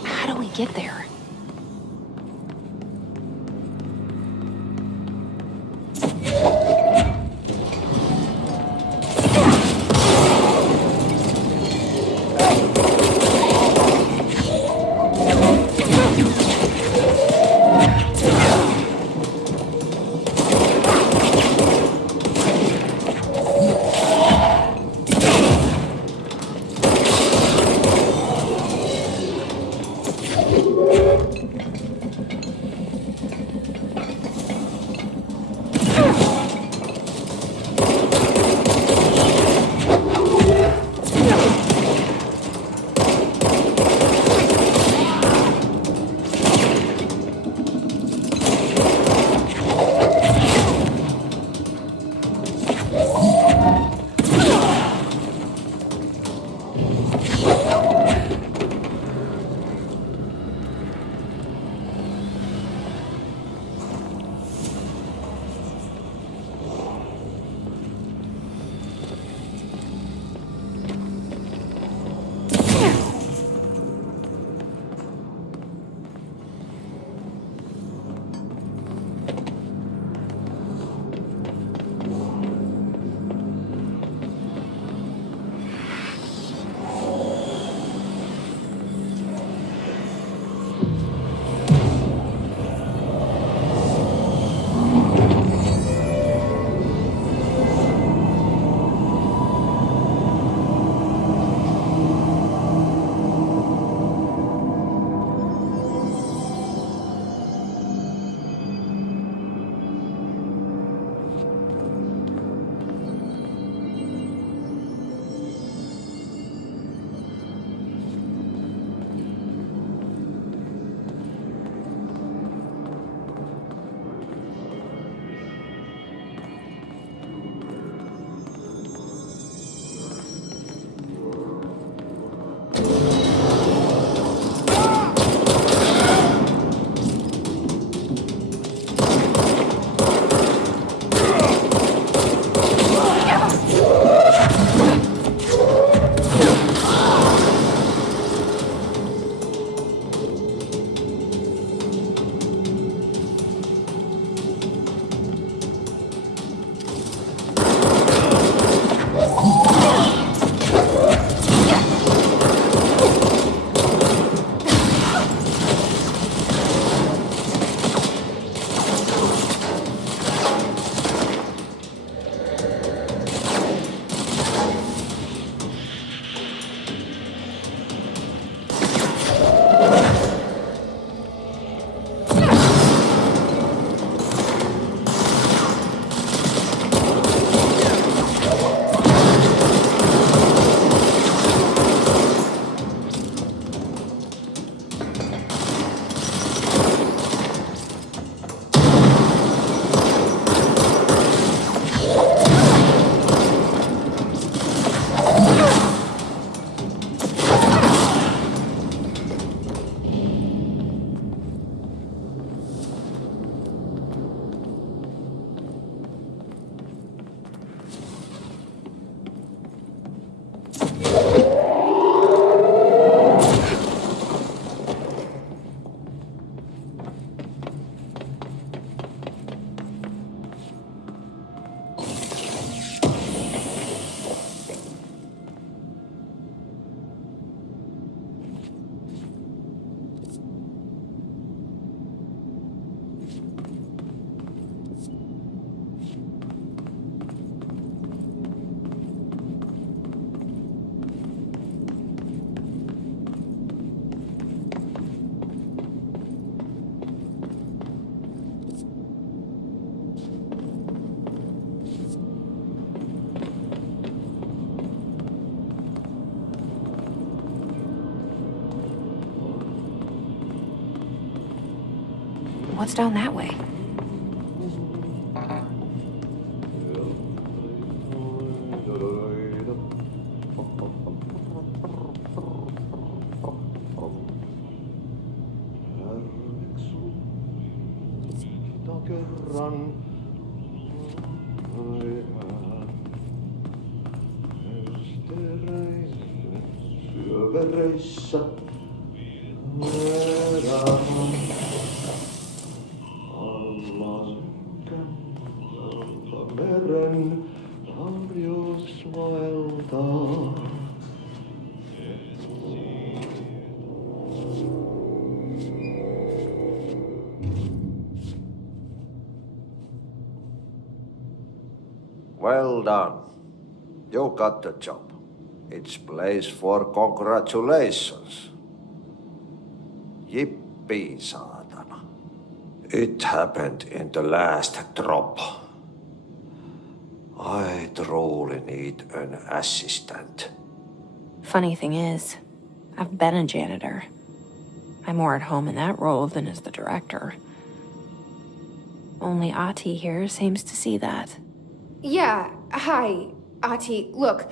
How do we get there? What's down that way? syövereissä. Elämän alla synkän alta meren harjosvaeltaa. Well done. You got the job. It's place for congratulations. Yippee, saatana. It happened in the last drop. I truly need an assistant. Funny thing is, I've been a janitor. I'm more at home in that role than as the director. Only Ati here seems to see that. Yeah, hi, Ati. Look,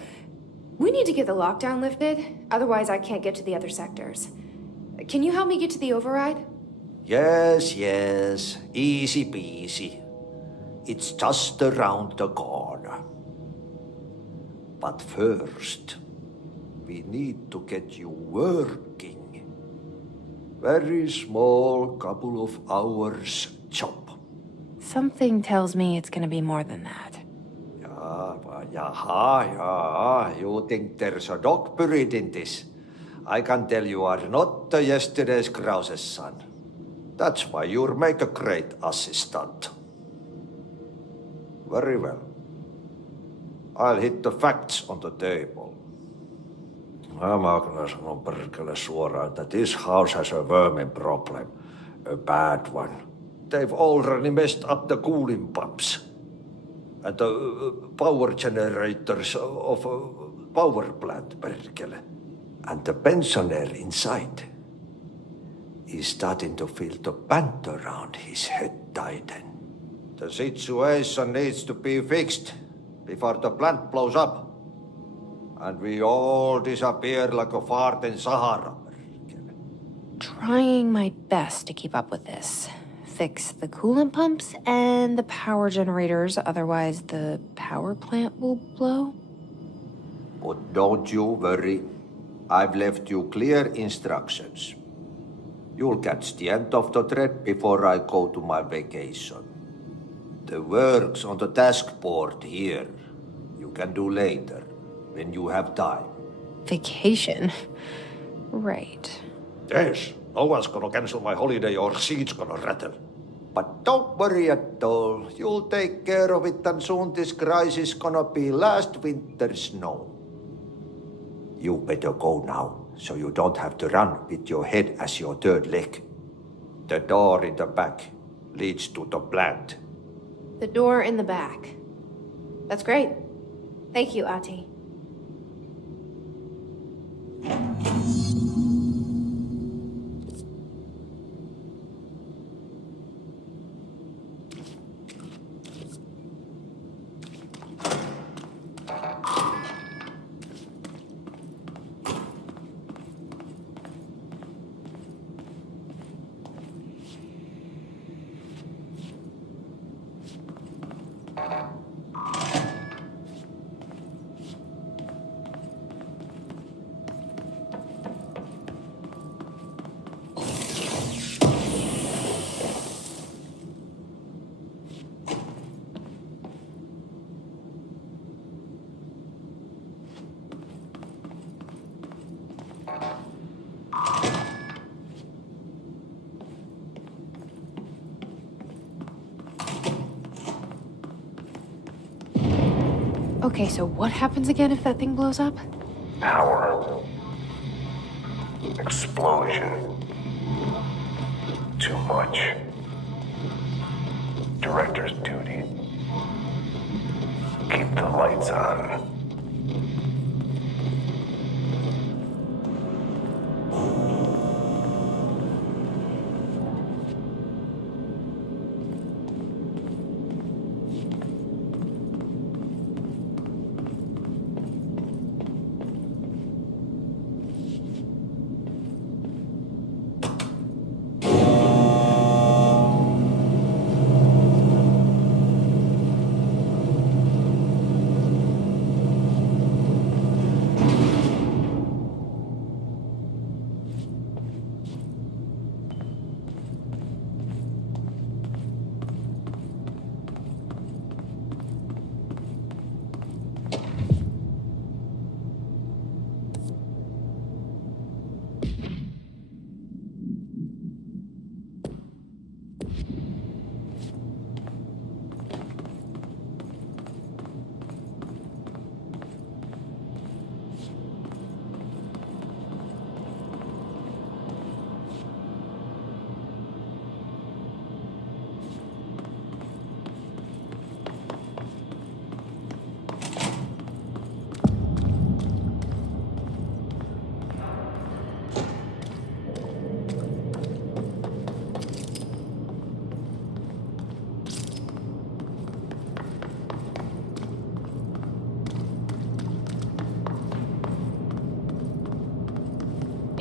we need to get the lockdown lifted, otherwise I can't get to the other sectors. Can you help me get to the override? Yes, easy peasy. It's just around the corner. But first, we need to get you working. Very small, couple of hours job. Something tells me it's gonna be more than that. Yeah. You think there's a dog buried in this? I can tell you are not yesterday's Krause's son. That's why you'll make a great assistant. Very well. I'll hit the facts on the table. Mä kyllä sanon perkele suoraan, että this house has a vermin problem. A bad one. They've already messed up the cooling pumps. And the power generators of a power plant, perkele. And the pensioner inside is starting to feel the band around his head tighten. The situation needs to be fixed before the plant blows up. And we all disappear like a fart in Sahara. Trying my best to keep up with this. Fix the coolant pumps and the power generators, otherwise the power plant will blow. But don't you worry. I've left you clear instructions. You'll catch the end of the thread before I go to my vacation. The work's on the task board here. You can do later, when you have time. Vacation? Right. Yes, no one's gonna cancel my holiday or seat's gonna rattle. But don't worry at all. You'll take care of it and soon this crisis gonna be last winter's snow. You better go now, so you don't have to run with your head as your third leg. The door in the back leads to the plant. The door in the back. That's great. Thank you, Ati. Okay, so what happens again if that thing blows up? Power. Explosion. Too much. Director's duty. Keep the lights on.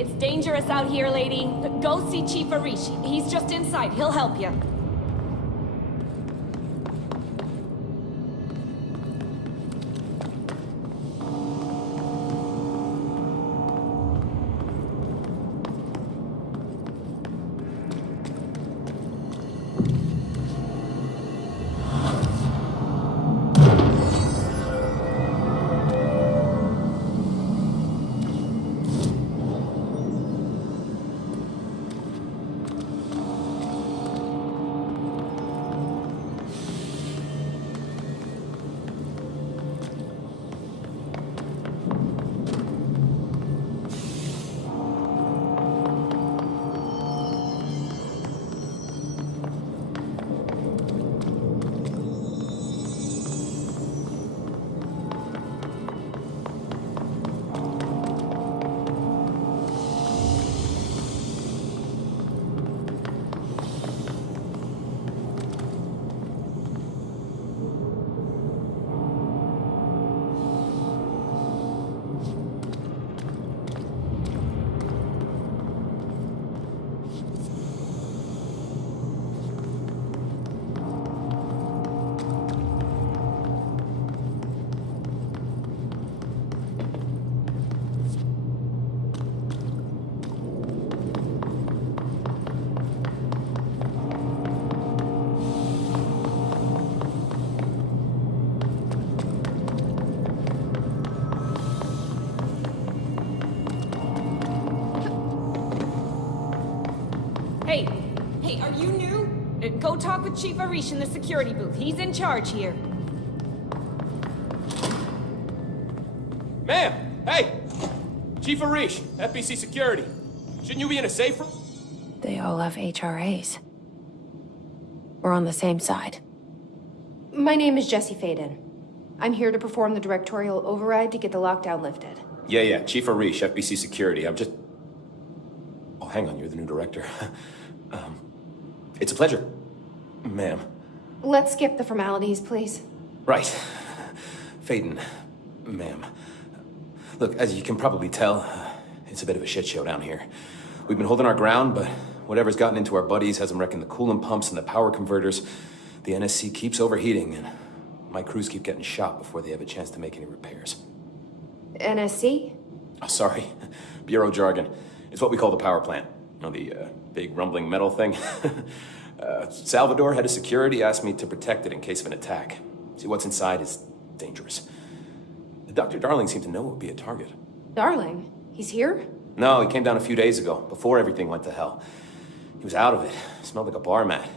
It's dangerous out here, lady. Go see Chief Arish. He's just inside. He'll help you. Hey, are you new? Go talk with Chief Arish in the security booth. He's in charge here. Ma'am! Hey! Chief Arish, FBC Security. Shouldn't you be in a safe room? They all have HRAs. We're on the same side. My name is Jesse Faden. I'm here to perform the directorial override to get the lockdown lifted. Yeah, Chief Arish, FBC Security. I'm just... Oh, hang on, you're the new director. It's a pleasure, ma'am. Let's skip the formalities, please. Right. Faden, ma'am. Look, as you can probably tell, it's a bit of a shit show down here. We've been holding our ground, but whatever's gotten into our buddies has them wrecking the coolant pumps and the power converters. The NSC keeps overheating, and my crews keep getting shot before they have a chance to make any repairs. NSC? Oh, sorry. Bureau jargon. It's what we call the power plant. You know, the big rumbling metal thing? Salvador, head of security, asked me to protect it in case of an attack. See, what's inside is dangerous. Dr. Darling seemed to know it would be a target. Darling? He's here? No, he came down a few days ago, before everything went to hell. He was out of it. Smelled like a bar mat.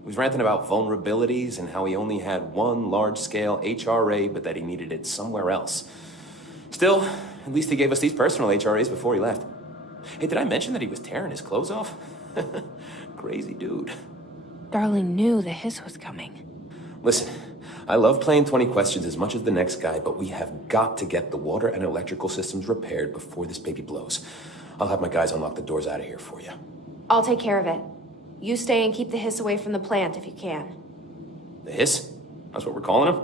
He was ranting about vulnerabilities and how he only had one large-scale HRA, but that he needed it somewhere else. Still, at least he gave us these personal HRAs before he left. Hey, did I mention that he was tearing his clothes off? Crazy dude. Darling knew the hiss was coming. Listen, I love playing 20 questions as much as the next guy, but we have got to get the water and electrical systems repaired before this baby blows. I'll have my guys unlock the doors out of here for you. I'll take care of it. You stay and keep the hiss away from the plant if you can. The hiss? That's what we're calling him?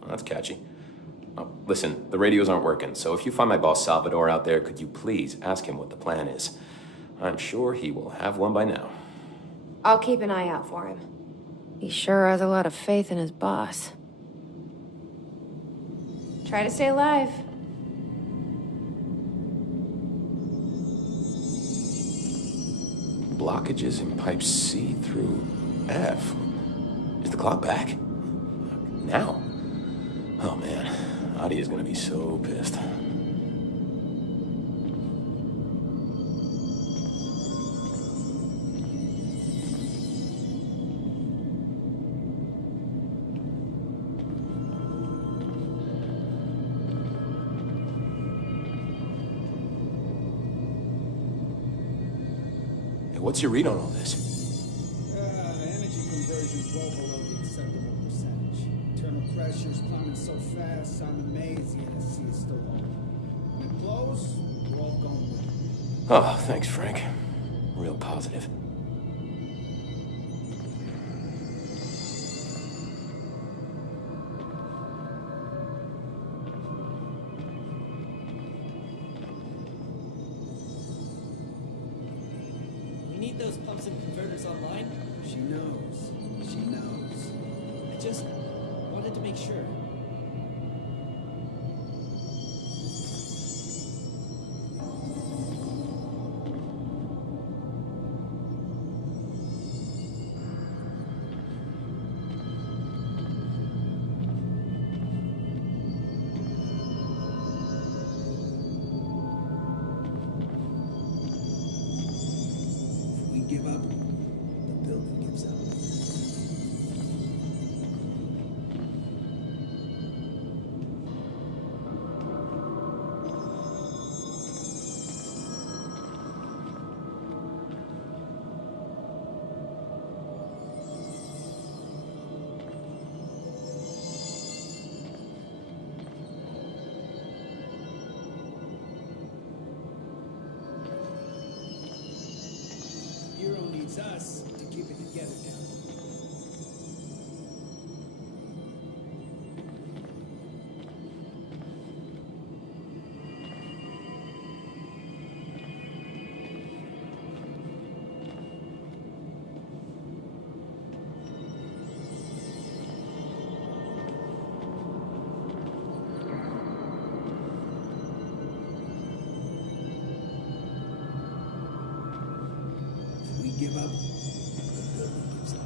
Well, that's catchy. Oh, listen, the radios aren't working, so if you find my boss Salvador out there, could you please ask him what the plan is? I'm sure he will have one by now. I'll keep an eye out for him. He sure has a lot of faith in his boss. Try to stay alive. Blockages in pipes C through F. Is the clock back? Now? Oh man, Adi is gonna be so pissed. What's your read on all this? Energy conversion's well below the acceptable percentage. Internal pressure's climbing so fast, I'm amazed the NSC is still holding. When it blows, we're all going with it. Oh, thanks, Frank. Real positive. need those pumps and converters online? She knows. She knows. I just wanted to make sure. If we give up, the building gives up. Hero needs us to keep it together now. If we give up, the building gives up.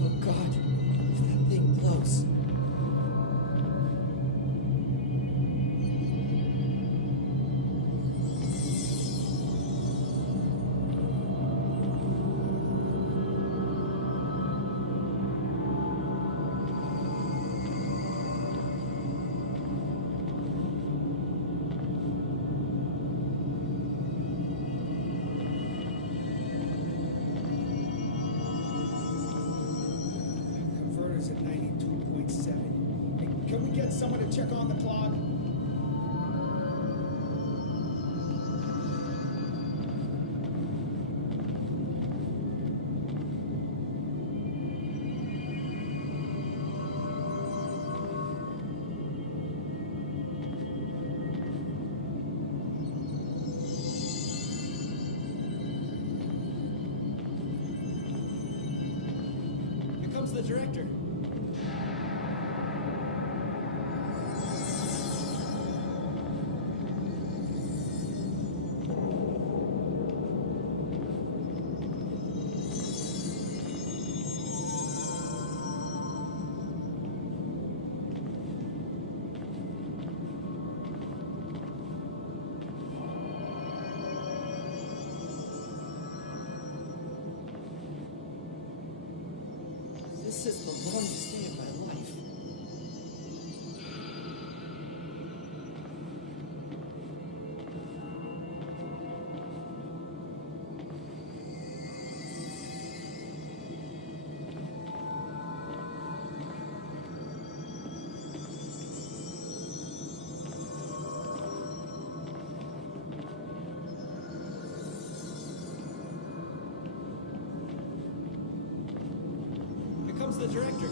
Oh God, if that thing blows. Converter's at 92.7. Hey, can we get someone to check on the clock? Here comes the director. This is the longest day of my life. Here comes the director.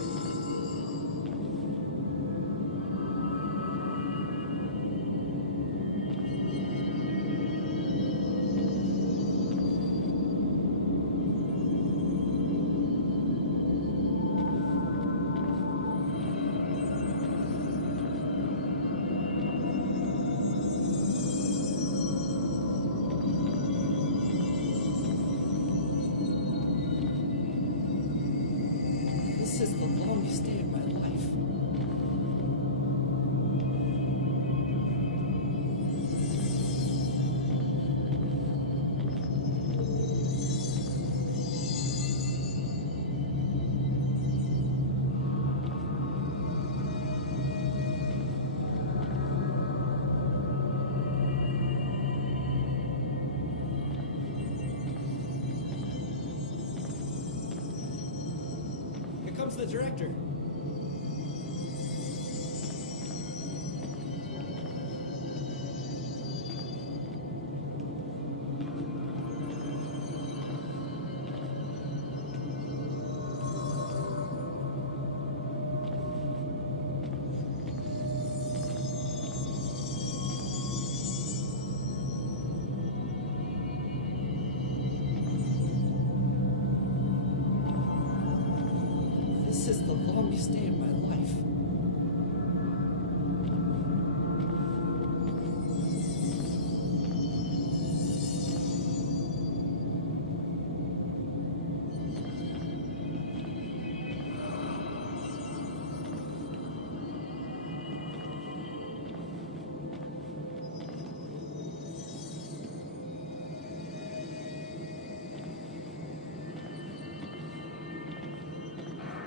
This is the longest comes the director. This is the longest day of my life.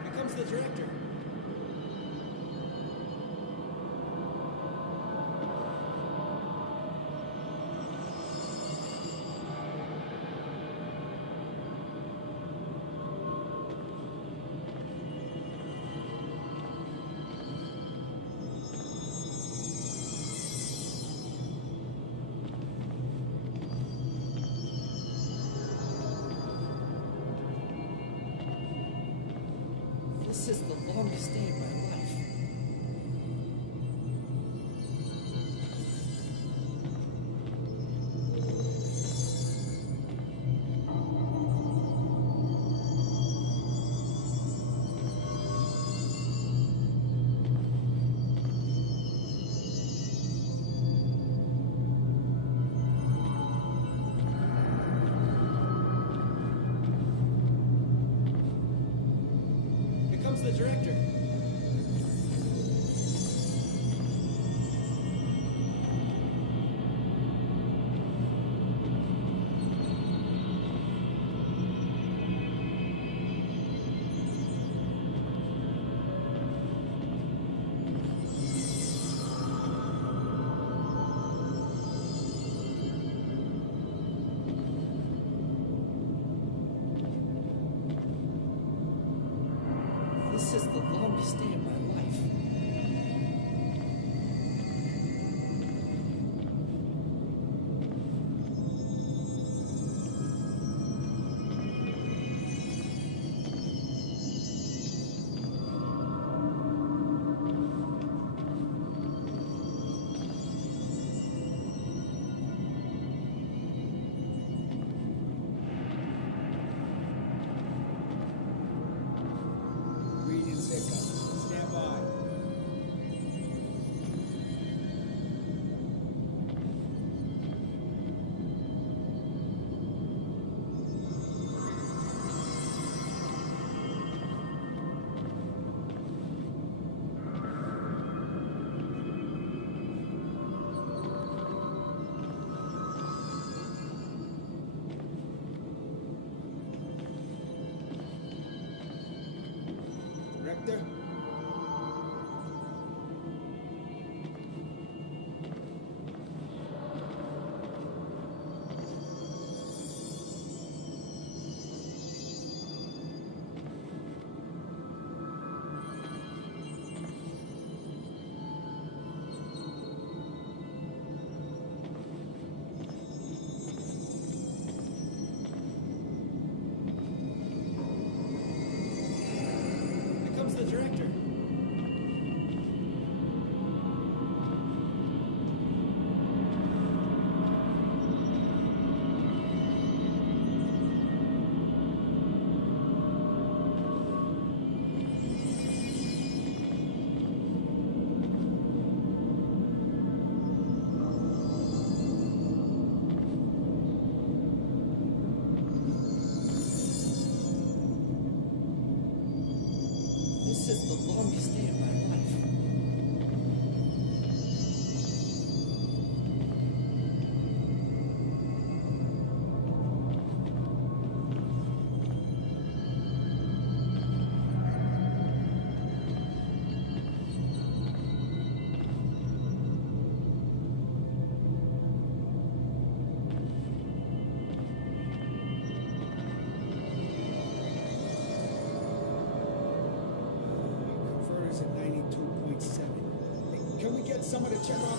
Here comes the director.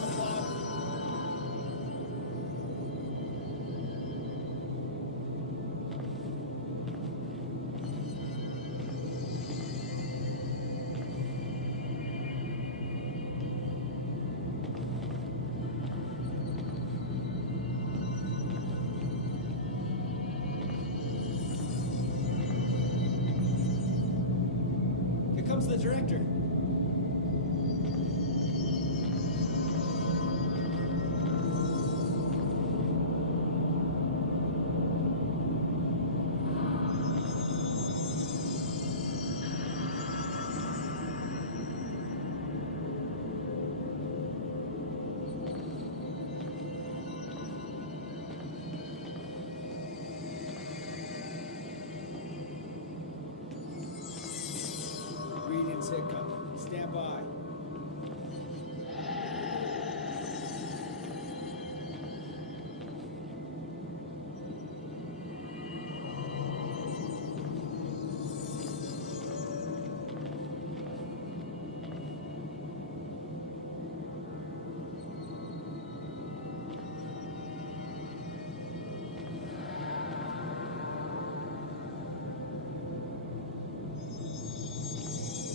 on the clock. Here comes the director. Reading hiccup. Stand by.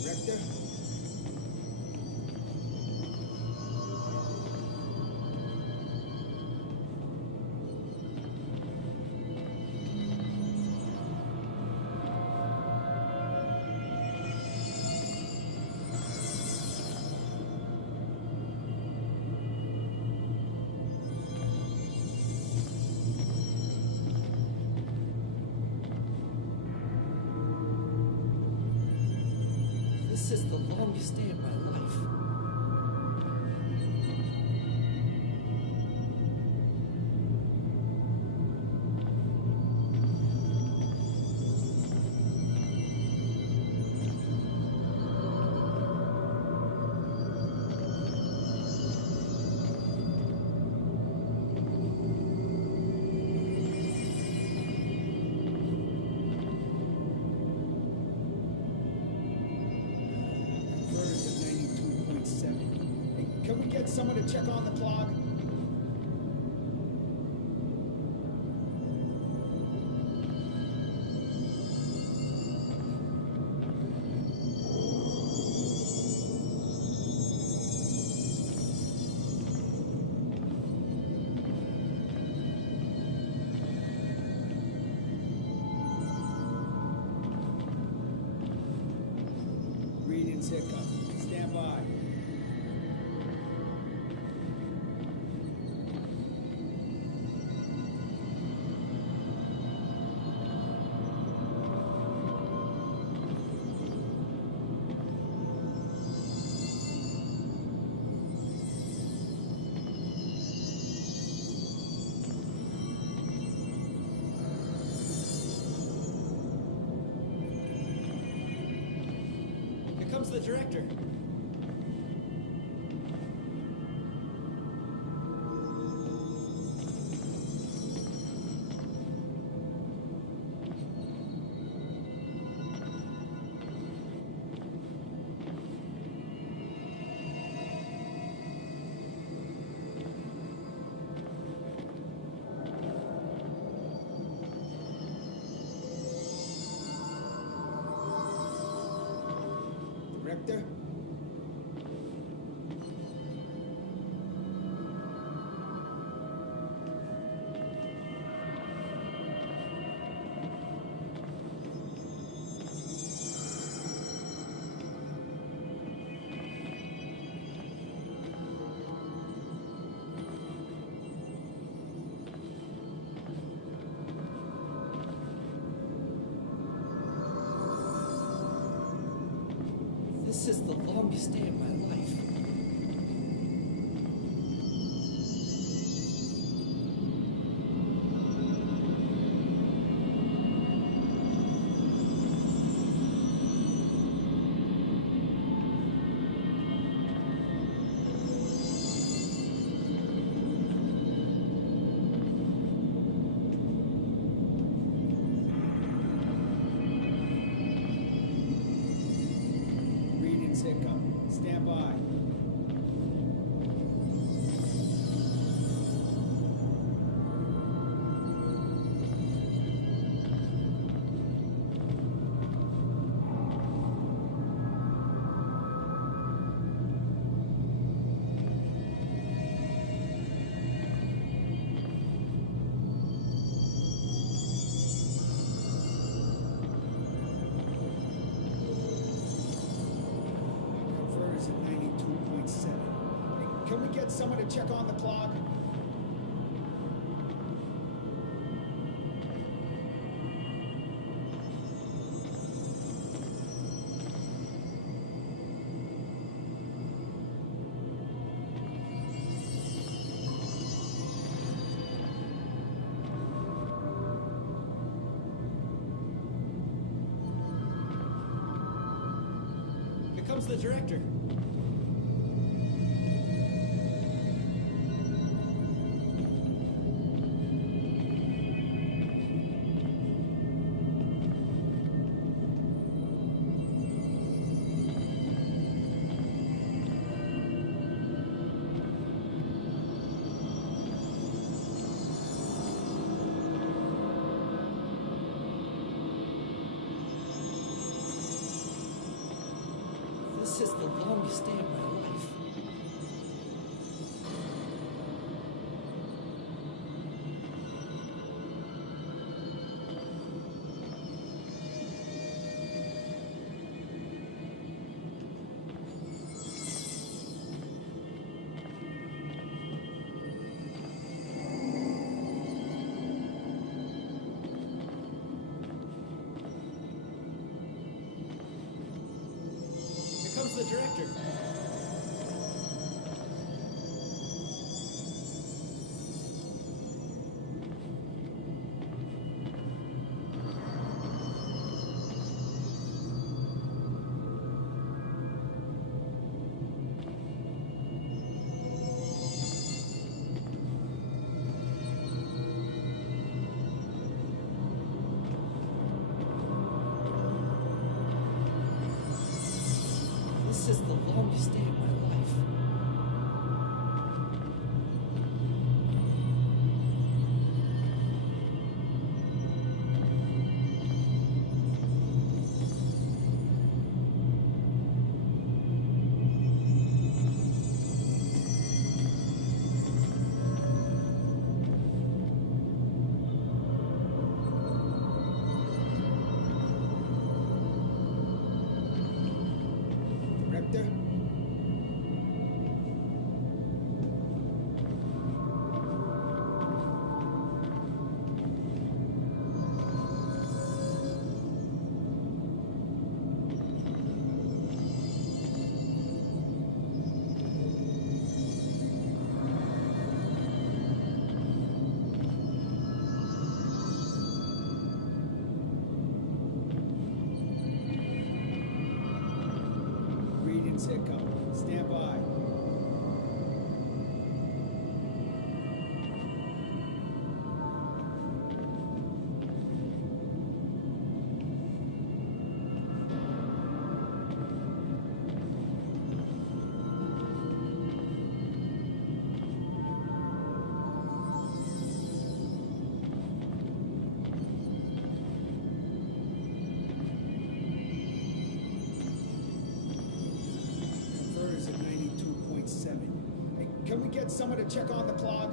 Director? This is the longest day of my life. Converter's at 92.7. Hey, can we get someone to check on the clock? Readings hiccup. Stand by. Here comes the director. Director? This is the longest day of my life. Readings hiccup. Stand by. check on the clock? Here comes the director. This is the longest day of my life. Here comes the director. This is the longest day of my life. Director? Greetings, Hiccup. Stand by. Converter's at 92.7. Hey, can we get someone to check on the clock?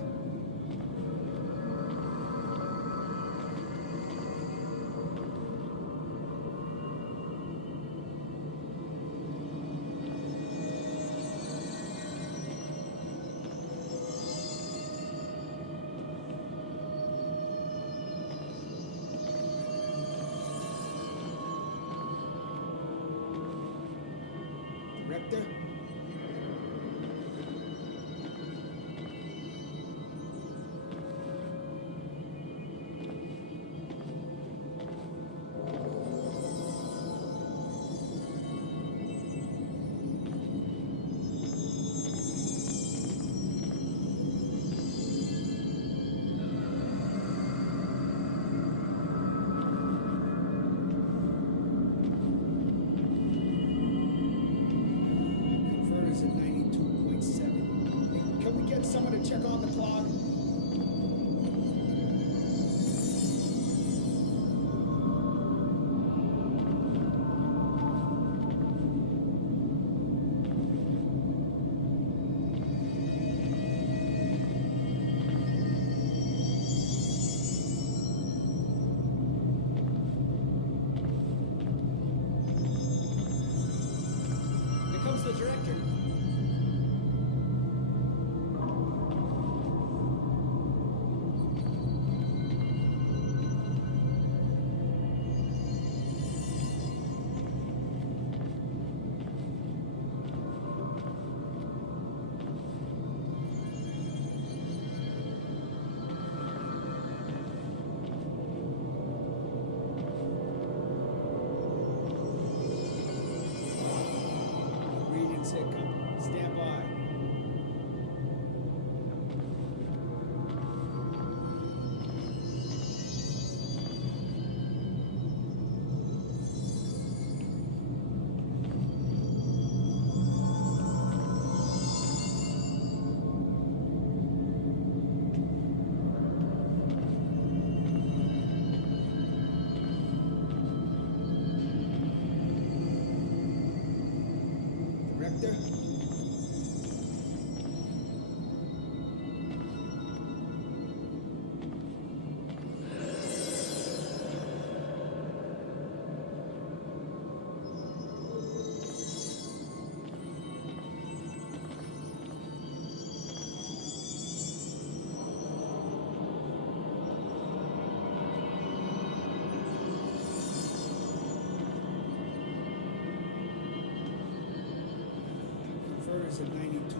Director? Converter's at 92.7. Hey, can we get someone to check on the clock? Here comes the director.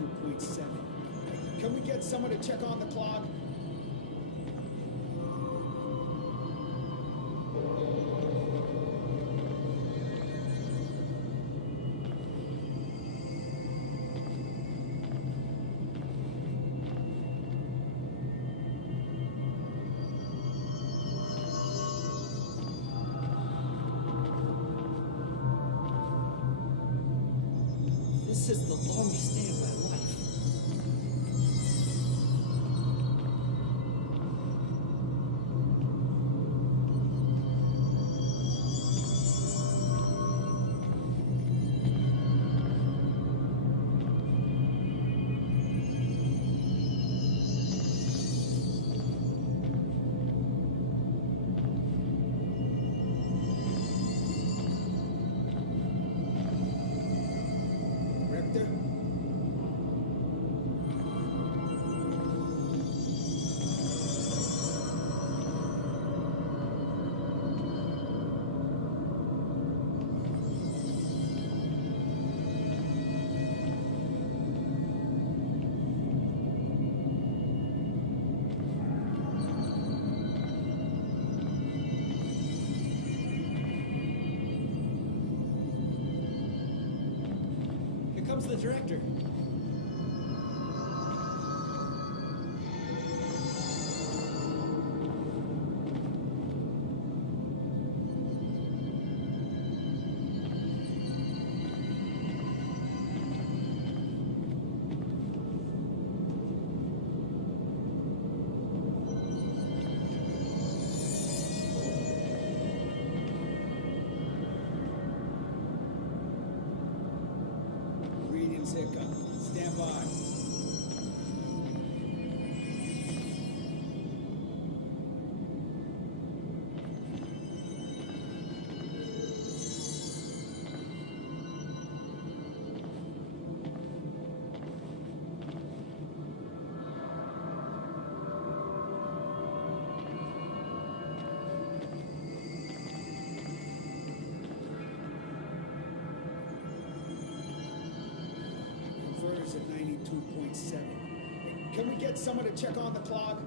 92.7. Can we get someone to check on the clock? This is the longest day of my life. Rector? Here comes the director. Readings hiccup. Stand by. Converter's at 92.7. Can we get someone to check on the clock?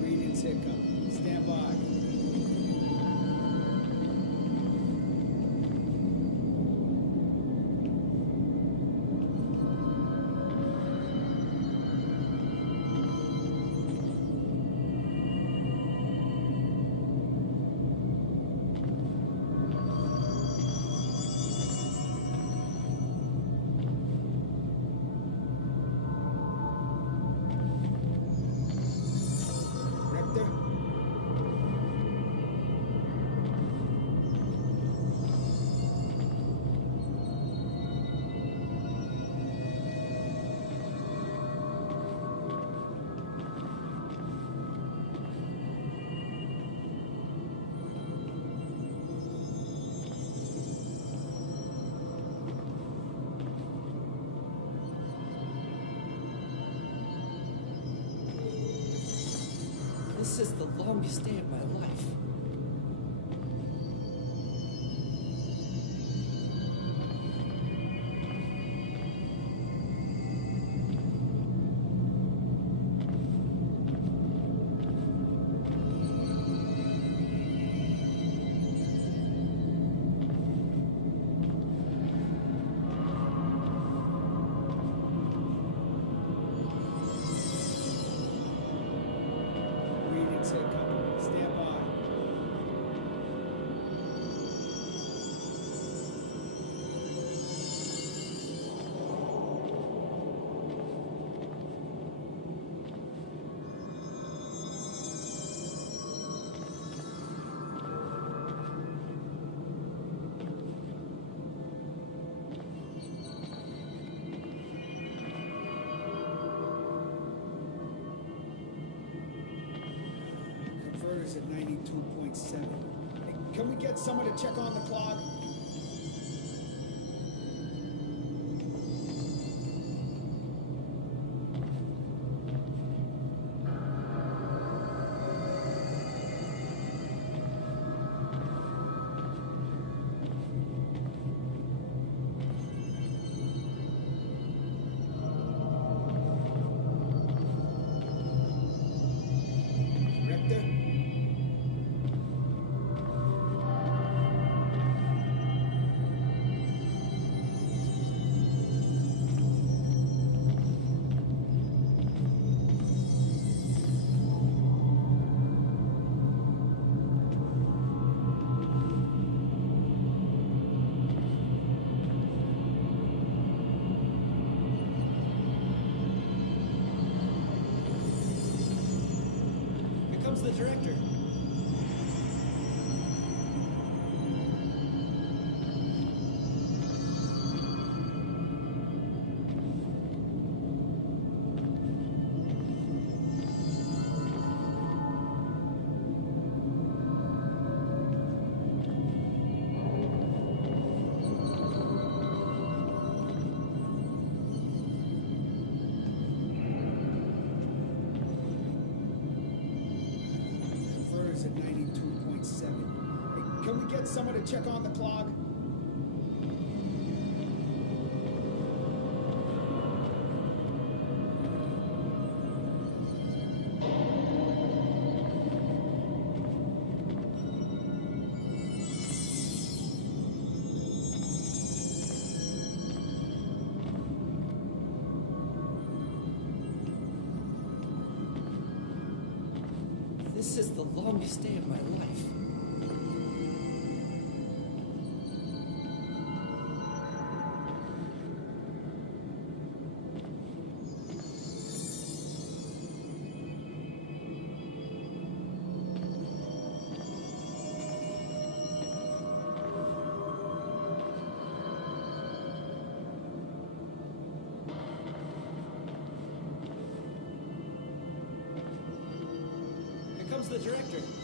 Readings hiccup. Stand by. Rector? This is the longest day of my life. Readings hiccup. Stand by. Confers at 92.7. Hey, can we get someone to check on the clock? The director. At 92.7. Hey, can we get someone to check on the clock? This is the longest day of my life. Here comes the director.